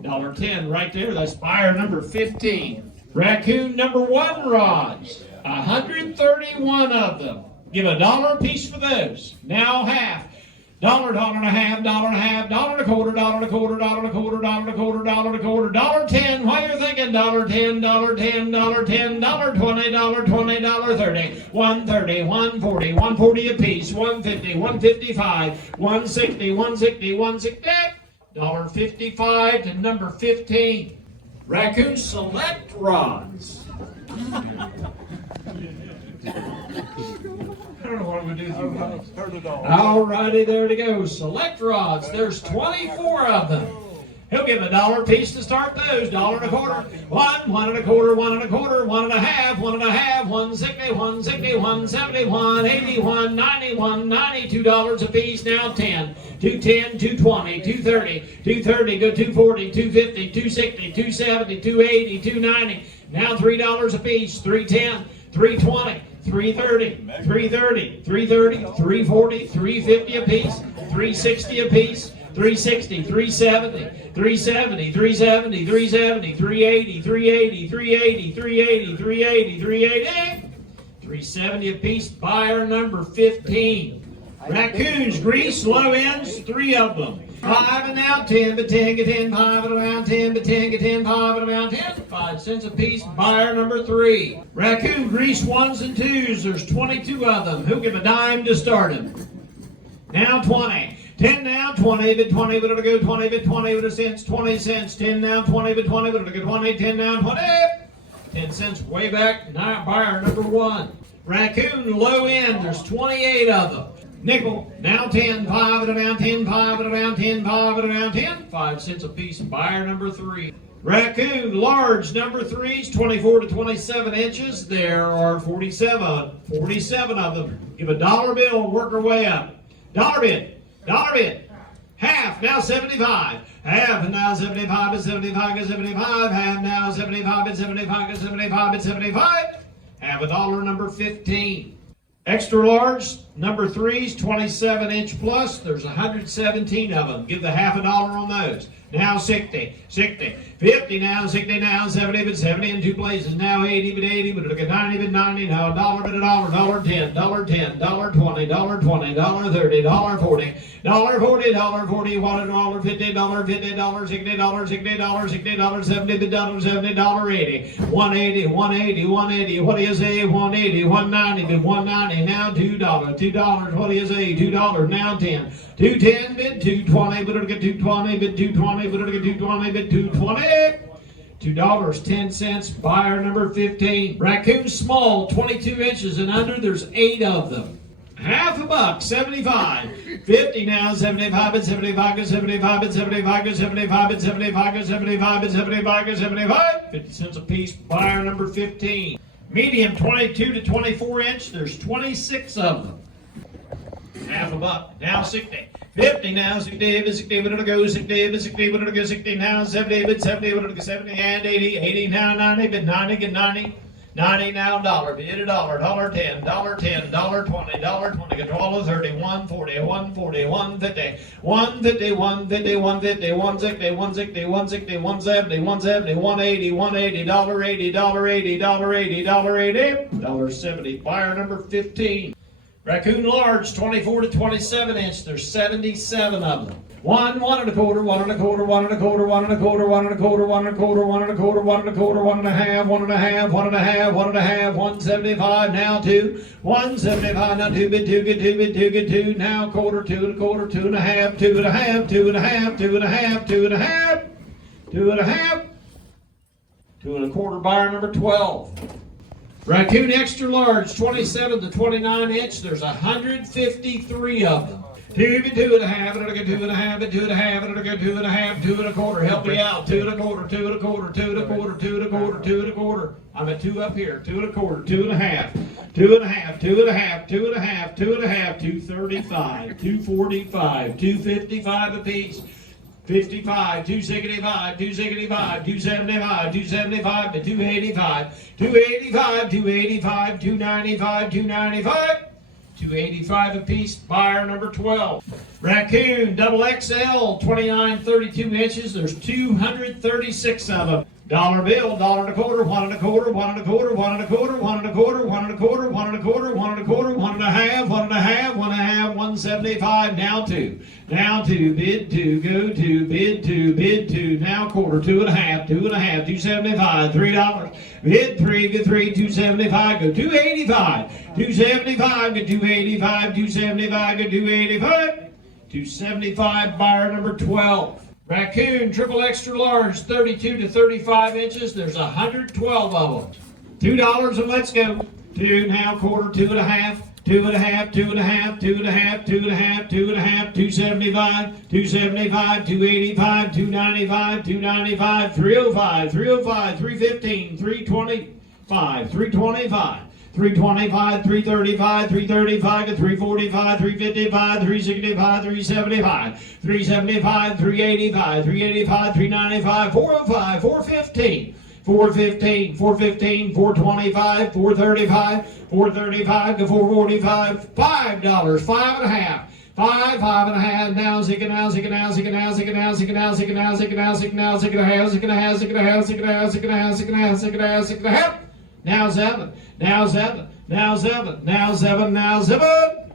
$20. Right there. That's buyer number 15. Raccoon number 1 rods. 131 of them. Give $1 a piece for those. Now half. $1, $1 and a half, $1 and a half, $1 and a quarter, $1 and a quarter, $1 and a quarter, $1 and a quarter, $1 and a quarter, $1.10. While you're thinking $1.10, $10, $10, $20, $20, $30, $1.30, $1.40, $1.40 a piece, $1.50, $1.55, $1.60, $1.60, $1.60, $1.55 to number 15. Raccoon Select Rods. I don't know what I'm going to do with you guys. All righty, there to go. Select rods. There's 24 of them. He'll give $1 a piece to start those. $1 and a quarter. $1, $1 and a quarter, $1 and a quarter, $1 and a half, $1 and a half, $1.60, $1.60, $1.70, $1.80, $1.90, $1.90, $2 a piece. Now 10. $2.10, $2.20, $2.30, $2.30, go $2.40, $2.50, $2.60, $2.70, $2.80, $2.90. Now $3 a piece. $3.10, $3.20. $3.30, $3.30, $3.30, $3.40, $3.50 a piece, $3.60 a piece, $3.60, $3.70, $3.70, $3.70, $3.70, $3.80, $3.80, $3.80, $3.80, $3.80, $3.80, $3.70 a piece. Buyer number 15. Raccoons, grease, low ends, 3 of them. 5 and now 10, but 10, get 10, 5 and around 10, but 10, get 10, 5 and around 10, 5 cents a piece. Buyer number 3. Raccoon grease 1s and 2s. There's 22 of them. Who'll give $0.10 to start him? Now 20. 10 now, 20, but 20, but it'll go 20, but 20, but a cents, 20 cents. 10 now, 20, but 20, but it'll go 20, 10 now, 20. 10 cents way back. Now buyer number 1. Raccoon low end. There's 28 of them. Nickel, now 10, 5 and around 10, 5 and around 10, 5 and around 10, 5 cents a piece. Buyer number 3. Raccoon, large, number 3s, 24 to 27 inches. There are 47 of them. Give $1 bill and work our way up. $1 bid, $1 bid. Half, now 75. Half, and now 75 and 75 and 75. Half, now 75 and 75 and 75 and 75. Half $1, number 15. Extra large, number 3s, 27-inch plus. There's 117 of them. Give the $0.50 on those. Now 60, 60, 50 now, 60 now, 70, but 70 in 2 places. Now 80, but 80, but look at 90, but 90. Now $1, but $1, $1.10, $10, $20, $20, $30, $40, $40, $40, $40, $50, $50, $60, $60, $70, but $70, $80, $180, $180, $180. What do you say? $180, $190, but $190. Now $2, $2. What do you say? $2 now 10. 210 bid 220, but it'll get 220, bid 220, but it'll get 220, bid 220. $2.10. Buyer number 15. Raccoon small, 22 inches and under. There's 8 of them. Half a buck, 75. 50 now, 75 and 75 and 75 and 75 and 75 and 75 and 75 and 75 and 75. 50 cents a piece. Buyer number 15. Medium, 22 to 24 inch. There's 26 of them. Half a buck. Now 60. 50 now, 60, but 60, but it'll go 60, but 60, but it'll go 60 now, 70, but 70, but it'll go 70, and 80, 80 now, 90, but 90, get 90, 90 now, $1, bid $1, $10, $10, $20, $20, get $12.30, $1.40, $1.40, $1.50, $1.50, $1.50, $1.50, $1.60, $1.60, $1.60, $1.70, $1.70, $1.80, $1.80, $1.80, $1.80, $1.80, $1.80, $1.70. Buyer number 15. Raccoon large, 24 to 27 inch. There's 77 of them. 1, 1 and a quarter, 1 and a quarter, 1 and a quarter, 1 and a quarter, 1 and a quarter, 1 and a quarter, 1 and a quarter, 1 and a quarter, 1 and a half, 1 and a half, 1 and a half, 1 and a half, 175 now 2, 175 now 2, bid 2, get 2, bid 2, get 2, now quarter, 2 and a quarter, 2 and a half, 2 and a half, 2 and a half, 2 and a half, 2 and a half, 2 and a half, 2 and a quarter. Buyer number 12. Raccoon extra large, 27 to 29 inch. There's 153 of them. 2 bid 2 and a half, and it'll go 2 and a half, bid 2 and a half, and it'll go 2 and a half, 2 and a quarter. Help me out. 2 and a quarter, 2 and a quarter, 2 and a quarter, 2 and a quarter, 2 and a quarter. I'm at 2 up here. 2 and a quarter, 2 and a half, 2 and a half, 2 and a half, 2 and a half, 2 and a half, 235, 245, 255 apiece. 55, 265, 265, 275, 275 to 285, 285, 285, 295, 295, 285 apiece. Buyer number 12. Raccoon, double XL, 29, 32 inches. There's 236 of them. Dollar bill, $1 and a quarter, 1 and a quarter, 1 and a quarter, 1 and a quarter, 1 and a quarter, 1 and a quarter, 1 and a quarter, 1 and a quarter, 1 and a half, 1 and a half, 1 and a half, 175. Now 2. Now 2, bid 2, go 2, bid 2, bid 2. Now quarter, 2 and a half, 2 and a half, 275, $3. Bid 3, go 3, 275, go 285, 275, go 285, 275, go 285, 275. Buyer number 12. Raccoon, triple extra large, 32 to 35 inches. There's 112 of them. $2 and let's go. 2 now quarter, 2 and a half, 2 and a half, 2 and a half, 2 and a half, 2 and a half, 2 and a half, 275, 275, 285, 295, 295, 305, 305, 315, 325, 325. 325, 335, 335 to 345, 355, 365, 375, 375, 385, 385, 395, 405, 415, 415, 415, 425, 435, 435 to 445, $5, 5 and a half. 5, 5 and a half, now zicka now, zicka now, zicka now, zicka now, zicka now, zicka now, zicka now, zicka now, zicka now, zicka now, zicka now, zicka now, zicka now, zicka now, zicka now, zicka now, now 7, now 7, now 7, now 7, now 7.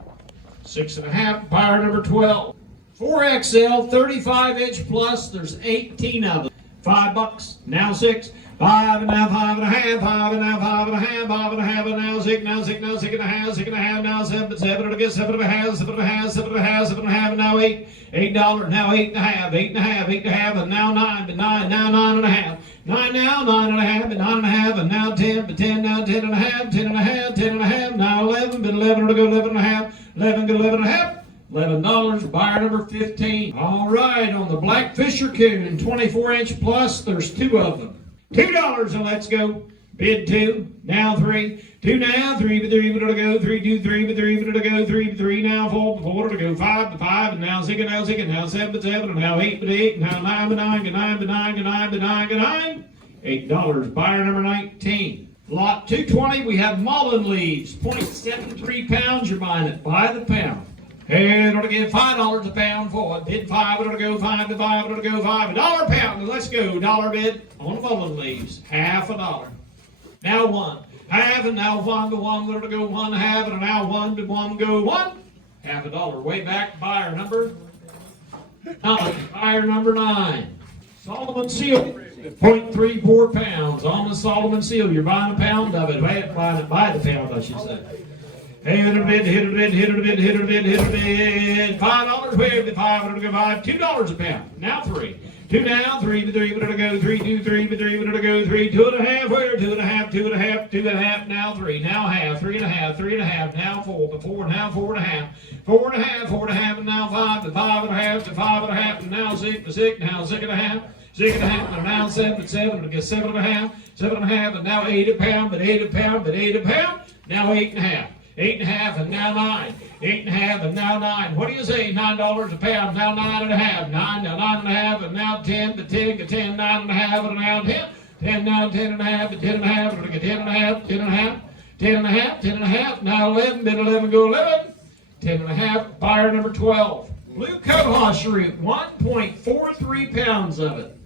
6 and a half, buyer number 12. 4XL, 35-inch plus, there's 18 of them. $5, now 6. 5 and a half, 5 and a half, 5 and a half, 5 and a half, 5 and a half, and now 6, now 6, now 6 and a half, 6 and a half, now 7, 7 and a get 7 and a half, 7 and a half, 7 and a half, 7 and a half, and now 8, $8, now 8 and a half, 8 and a half, 8 and a half, and now 9, but 9, now 9 and a half, 9 now, 9 and a half, and 9 and a half, and now 10, but 10, now 10 and a half, 10 and a half, 10 and a half, now 11, but 11 to go 11 and a half, 11 go 11 and a half. $11, buyer number 15. All right, on the Black Fisher Coon, 24-inch plus, there's 2 of them. $2 and let's go. Bid 2, now 3, 2 now, 3 but 3 but it'll go, 3, 2, 3 but 3 but it'll go, 3 but 3 now, 4 but 4 it'll go, 5 but 5, and now 6 and now 6 and now 7 but 7, and now 8 but 8, and now 9 but 9, and 9 but 9, and 9 but 9, and 9. $8, buyer number 19. Lot 220, we have mullen leaves, 0.73 pounds, you're buying it by the pound. And it'll give $5 a pound for it. Bid 5, it'll go 5 to 5, it'll go 5. $1 a pound, and let's go. $1 bid on the mullen leaves. $0.50. Now 1. Half, and now 1 to 1, it'll go 1 half, and now 1 to 1 go 1. $0.50. Way back, buyer number 9. Buyer number 9. Solomon Seal, 0.34 pounds on the Solomon Seal. You're buying a pound of it. Buy the pound, I should say. Hit a bid, hit a bid, hit a bid, hit a bid, hit a bid. $5, where the 5, it'll go 5. $2 a pound. Now 3. 2 now, 3 but 3, but it'll go 3, 2, 3 but 3, but it'll go 3. 2 and a half, where 2 and a half, 2 and a half, 2 and a half, now 3, now half, 3 and a half, 3 and a half, now 4, but 4, now 4 and a half, 4 and a half, 4 and a half, and now 5, to 5 and a half, to 5 and a half, and now 6, to 6, now 6 and a half. 6 and a half, and now 7, but 7, it'll get 7 and a half, 7 and a half, and now 8 a pound, but 8 a pound, but 8 a pound, now 8 and a half. 8 and a half, and now 9. 8 and a half, and now 9. What do you say? $9 a pound, now 9 and a half. 9, now 9 and a half, and now 10, but 10, get 10, 9 and a half, and now 10. 10 now, 10 and a half, but 10 and a half, and get 10 and a half, 10 and a half, 10 and a half, 10 and a half, now 11, bid 11, go 11. 10 and a half, buyer number 12. Blue cohosh root, 1.43 pounds of it.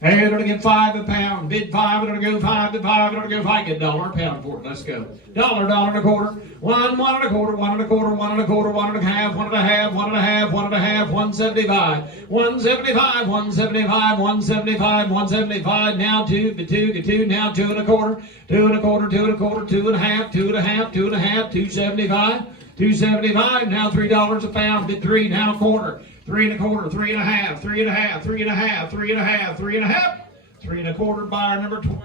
And it'll get 5 a pound. Bid 5, it'll go 5 to 5, it'll go 5. Get $1 a pound for it. Let's go. $1 and a quarter. 1, 1 and a quarter, 1 and a quarter, 1 and a quarter, 1 and a half, 1 and a half, 1 and a half, 1 and a half, 175. 175, 175, 175, 175. Now 2, but 2, get 2, now 2 and a quarter, 2 and a quarter, 2 and a quarter, 2 and a half, 2 and a half, 2 and a half, 275. 275, now $3 a pound. Bid 3, now quarter. 3 and a quarter, 3 and a half, 3 and a half, 3 and a half, 3 and a half, 3 and a half, 3 and a quarter, buyer number 12.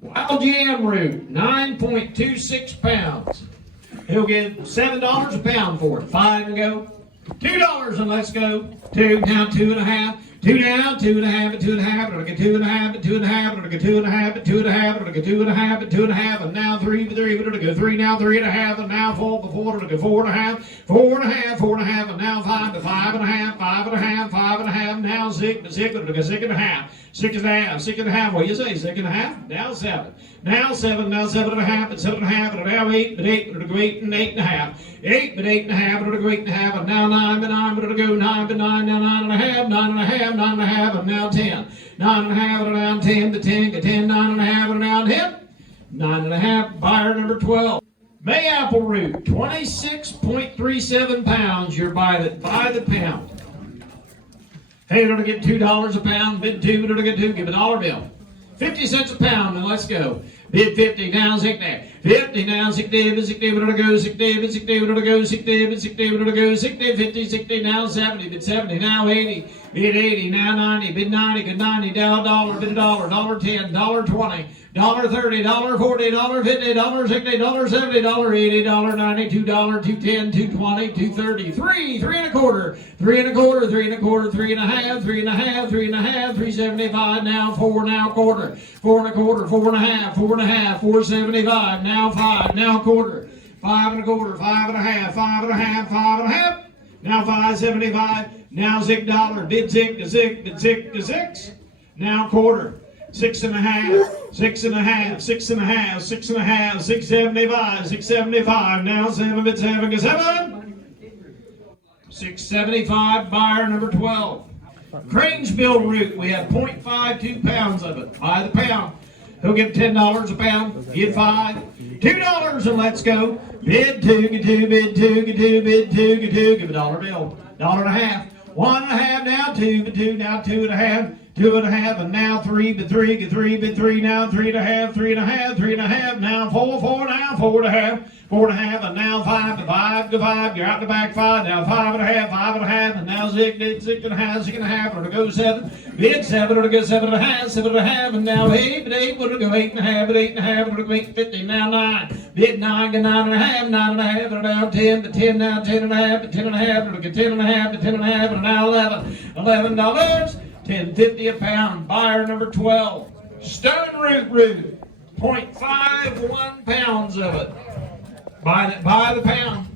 Wild yam root, 9.26 pounds. He'll give $7 a pound for it. 5 and go, $2 and let's go. Two, now 2.5. Two down, 2.5, 2.5, it'll get 2.5, 2.5, it'll get 2.5, 2.5, it'll get 2.5, 2.5, and now 3, but it'll go 3, now 3.5, and now 4, it'll go 4.5, 4.5, 4.5, and now 5, 5.5, 5.5, 5.5, now 6, it'll go 6.5, 6.5, 6.5, what do you say, 6.5, now 7, now 7, now 7.5, and 7.5, and now 8, but 8, it'll go 8 and 8.5, 8, but 8.5, it'll go 8.5, and now 9, but 9, it'll go 9, but 9, now 9.5, 9.5, 9.5, and now 10. 9.5, and now 10, to 10, to 10, 9.5, and now 10. 9.5, buyer number 12. Mayapple root, 26.37 pounds. You're by the pound. Hey, it'll get $2 a pound. Bid 2, it'll get 2. Give a $1 bill. 50 cents a pound, and let's go. Bid 50, now 60. 50, now 60, it'll go 60, it'll go 60, it'll go 60, 50, 60, now 70, bid 70, now 80, bid 80, now 90, bid 90, good 90, now $1, bid $1, $1.10, $1.20, $1.30, $1.40, $1.50, $1.60, $1.70, $1.80, $1.90, $2, $2.10, $2.20, $2.30, 3, 3.25, 3.25, 3.25, 3.5, 3.5, 3.5, $3.75, now 4, now quarter, 4.25, 4.5, 4.5, $4.75, now 5, now quarter, 5.25, 5.5, 5.5, 5.5, now $5.75, now $6, bid 6 to 6, bid 6 to 6, now quarter, 6.5, 6.5, 6.5, 6.5, 6.75, 6.75, now 7, bid 7 to 7, 6.75, buyer number 12. Cranesbill root, we have 0.52 pounds of it, by the pound. He'll give $10 a pound, give 5, $2 and let's go. Bid 2, get 2, bid 2, get 2, bid 2, get 2, give a $1 bill, $1.50, 1.5, now 2, bid 2, now 2.5, 2.5, and now 3, bid 3, get 3, bid 3, now 3.5, 3.5, 3.5, now 4, 4, now 4.5, 4.5, and now 5 to 5 to 5, you're out the back 5, now 5.5, 5.5, and now 6, bid 6.5, 6.5, it'll go 7, bid 7, it'll go 7.5, 7.5, and now 8, bid 8, it'll go 8.5, bid 8.5, it'll go 8.50, now 9, bid 9, get 9.5, 9.5, and now 10, bid 10, now 10.5, bid 10.5, it'll get 10.5, bid 10.5, and now 11, $11, $10.50 a pound, buyer number 12. Stone root, 0.51 pounds of it. By the pound.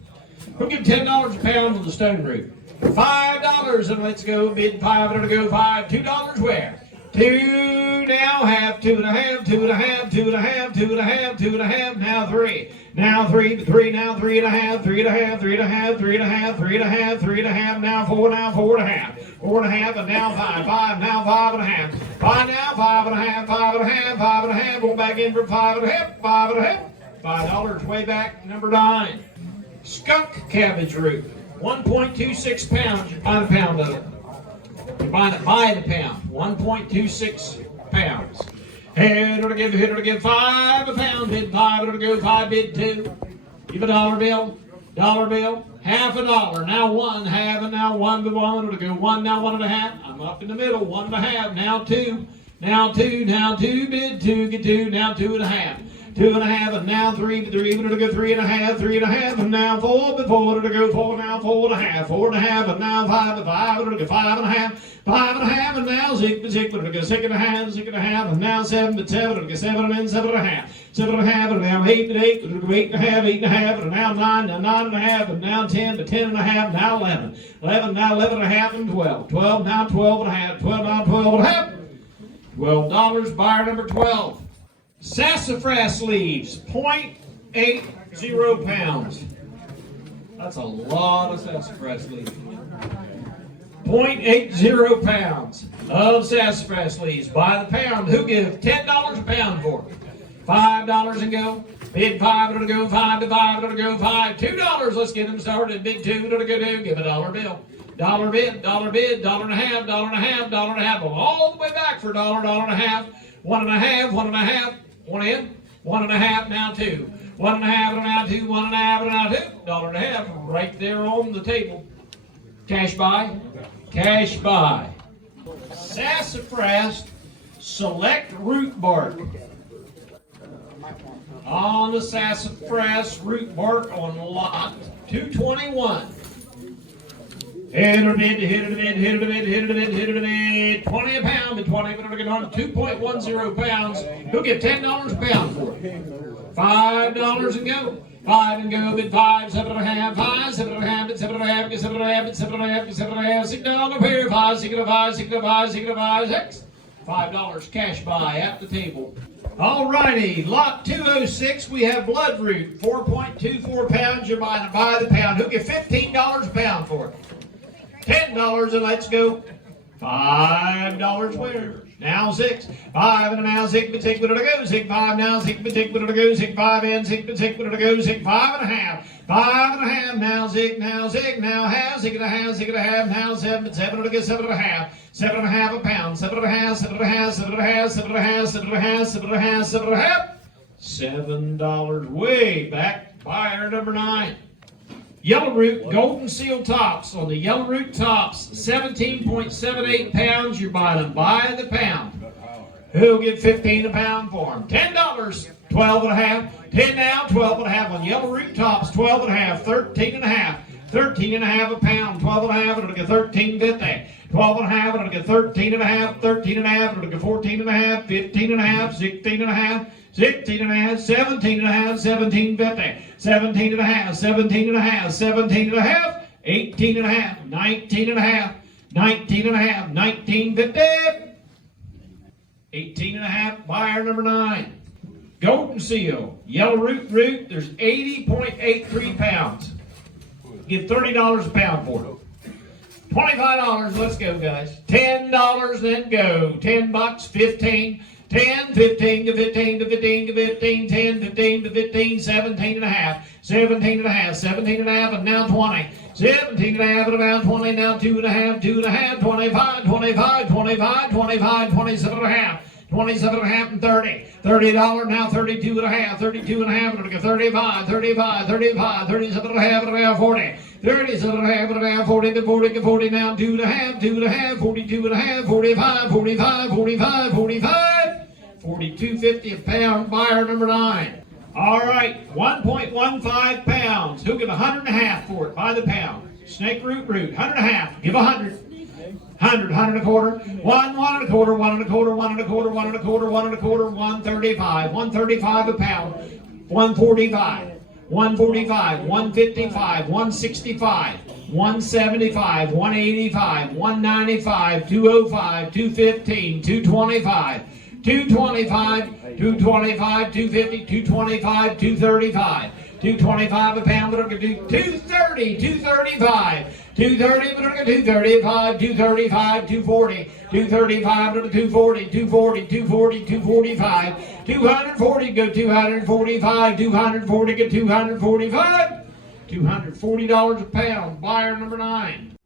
We'll give $10 a pound for the stone root. $5 and let's go. Bid 5, it'll go 5. $2 where? 2, now half, 2.5, 2.5, 2.5, 2.5, 2.5, now 3. Now 3, 3, now 3.5, 3.5, 3.5, 3.5, 3.5, 3.5, now 4, now 4.5. 4.5, and now 5, 5, now 5.5. 5 now, 5.5, 5.5, 5.5, go back in for 5.5, 5.5. $5 way back, number 9. Skunk cabbage root, 1.26 pounds, you buy the pound of it. You buy it by the pound, 1.26 pounds. Hey, it'll give 5 a pound, bid 5, it'll go 5, bid 2. Give a $1 bill, half a $1. Now 1, half, and now 1 to 1, it'll go 1, now 1.5. I'm up in the middle, 1.5, now 2, now 2, now 2, bid 2, get 2, now 2.5. 2.5, and now 3, but 3, but it'll go 3.5, 3.5, and now 4, but 4, it'll go 4, now 4.5, 4.5, and now 5, but 5, it'll go 5.5, 5.5, and now 6, but 6, but it'll go 6.5, 6.5, and now 7, but 7, it'll go 7, and then 7.5, 7.5, and now 8, but 8, but it'll go 8.5, 8.5, and now 9, now 9.5, and now 10, but 10.5, now 11, 11, now 11.5, and 12, 12, now 12.5, 12, now 12.5, $12, buyer number 12. Sassafras leaves, 0.80 pounds. That's a lot of sassafras leaves. 0.80 pounds of sassafras leaves by the pound. Who gives $10 a pound for it? $5 and go. Bid 5, it'll go 5 to 5, it'll go 5. $2, let's get them started. Bid 2, it'll go 2. Give a $1 bill. $1 bid, $1.50, $1.50, all the way back for $1, $1.50, 1.5, 1.5. 1 in, 1.5, now 2. 1.5, and now 2, 1.5, and now 2. $1.50, right there on the table. Cash buy, cash buy. Sassafras select root bark. On the sassafras root bark on lot 221. Hit it a bit, hit it a bit, hit it a bit, hit it a bit, hit it a bit. 20 a pound, the 20, we're gonna get on 2.10 pounds. Who'll get $10 a pound for it? $5 and go. 5 and go, bid 5, 7.5, 5, 7.5, bid 7.5, get 7.5, bid 7.5, get 7.5, $6 a pair, 5, 6 5, 6 5, 6 5, 6. $5 cash buy at the table. All righty, lot 206, we have Bloodroot, 4.24 pounds. You're buying it by the pound. Who'll get $15 a pound for it? $10 and let's go. $5 winner. Now 6. 5 and now 6, but 6, but it'll go. 6, 5 now, 6, but 6, but it'll go. 6, 5 and 6, but 6, but it'll go. 6, 5.5. 5.5 now 6, now 6, now half, 6.5, 6.5, now 7, but 7 it'll get 7.5. 7.5 a pound. 7.5, 7.5, 7.5, 7.5, 7.5, 7.5, 7.5. $7 way back. Buyer number 9. Yellow Root Golden Seal tops. On the Yellow Root tops, 17.78 pounds. You're buying them by the pound. Who'll get 15 a pound for them? $10, 12 and a half. 10 now, 12 and a half. On Yellow Root tops, 12 and a half, 13 and a half. 13 and a half a pound, 12 and a half, it'll get 13.50. 12 and a half, it'll get 13 and a half, 13 and a half, it'll get 14 and a half, 15 and a half, 16 and a half, 16 and a half, 17 and a half, 17.50. 17 and a half, 17 and a half, 17 and a half, 18 and a half, 19 and a half, 19 and a half, 19.50. 18 and a half, buyer number 9. Golden Seal, Yellow Root, there's 80.83 pounds. Give $30 a pound for it. $25, let's go, guys. $10, then go. $10, 15. 10, 15 to 15 to 15 to 15, 10, 15 to 15, 17 and a half, 17 and a half, 17 and a half, and now 20. 17 and a half, and now 20, now 2 and a half, 2 and a half, 25, 25, 25, 25, 27 and a half. 27 and a half and 30. $30, now 32 and a half, 32 and a half, and it'll get 35, 35, 35, 37 and a half, and now 40. 37 and a half, and now 40 to 40 to 40, now 2 and a half, 2 and a half, 42 and a half, 45, 45, 45, 45. 42.50 a pound, buyer number 9. All right, 1.15 pounds. Who'll give 100 and a half for it by the pound? Snake root, 100 and a half. Give 100. 100, 100 and a quarter. 1 and a quarter, 1 and a quarter, 1 and a quarter, 1 and a quarter, 1 and a quarter, 135. 135 a pound. 145. 145, 155, 165, 175, 185, 195, 205, 215, 225. 225, 225, 250, 225, 235. 225 a pound, but it'll do 230, 235. 230, but it'll get 235, 235, 240. 235 to 240, 240, 240, 245. 240, go 245, 240, get 245. $240 a pound, buyer number 9.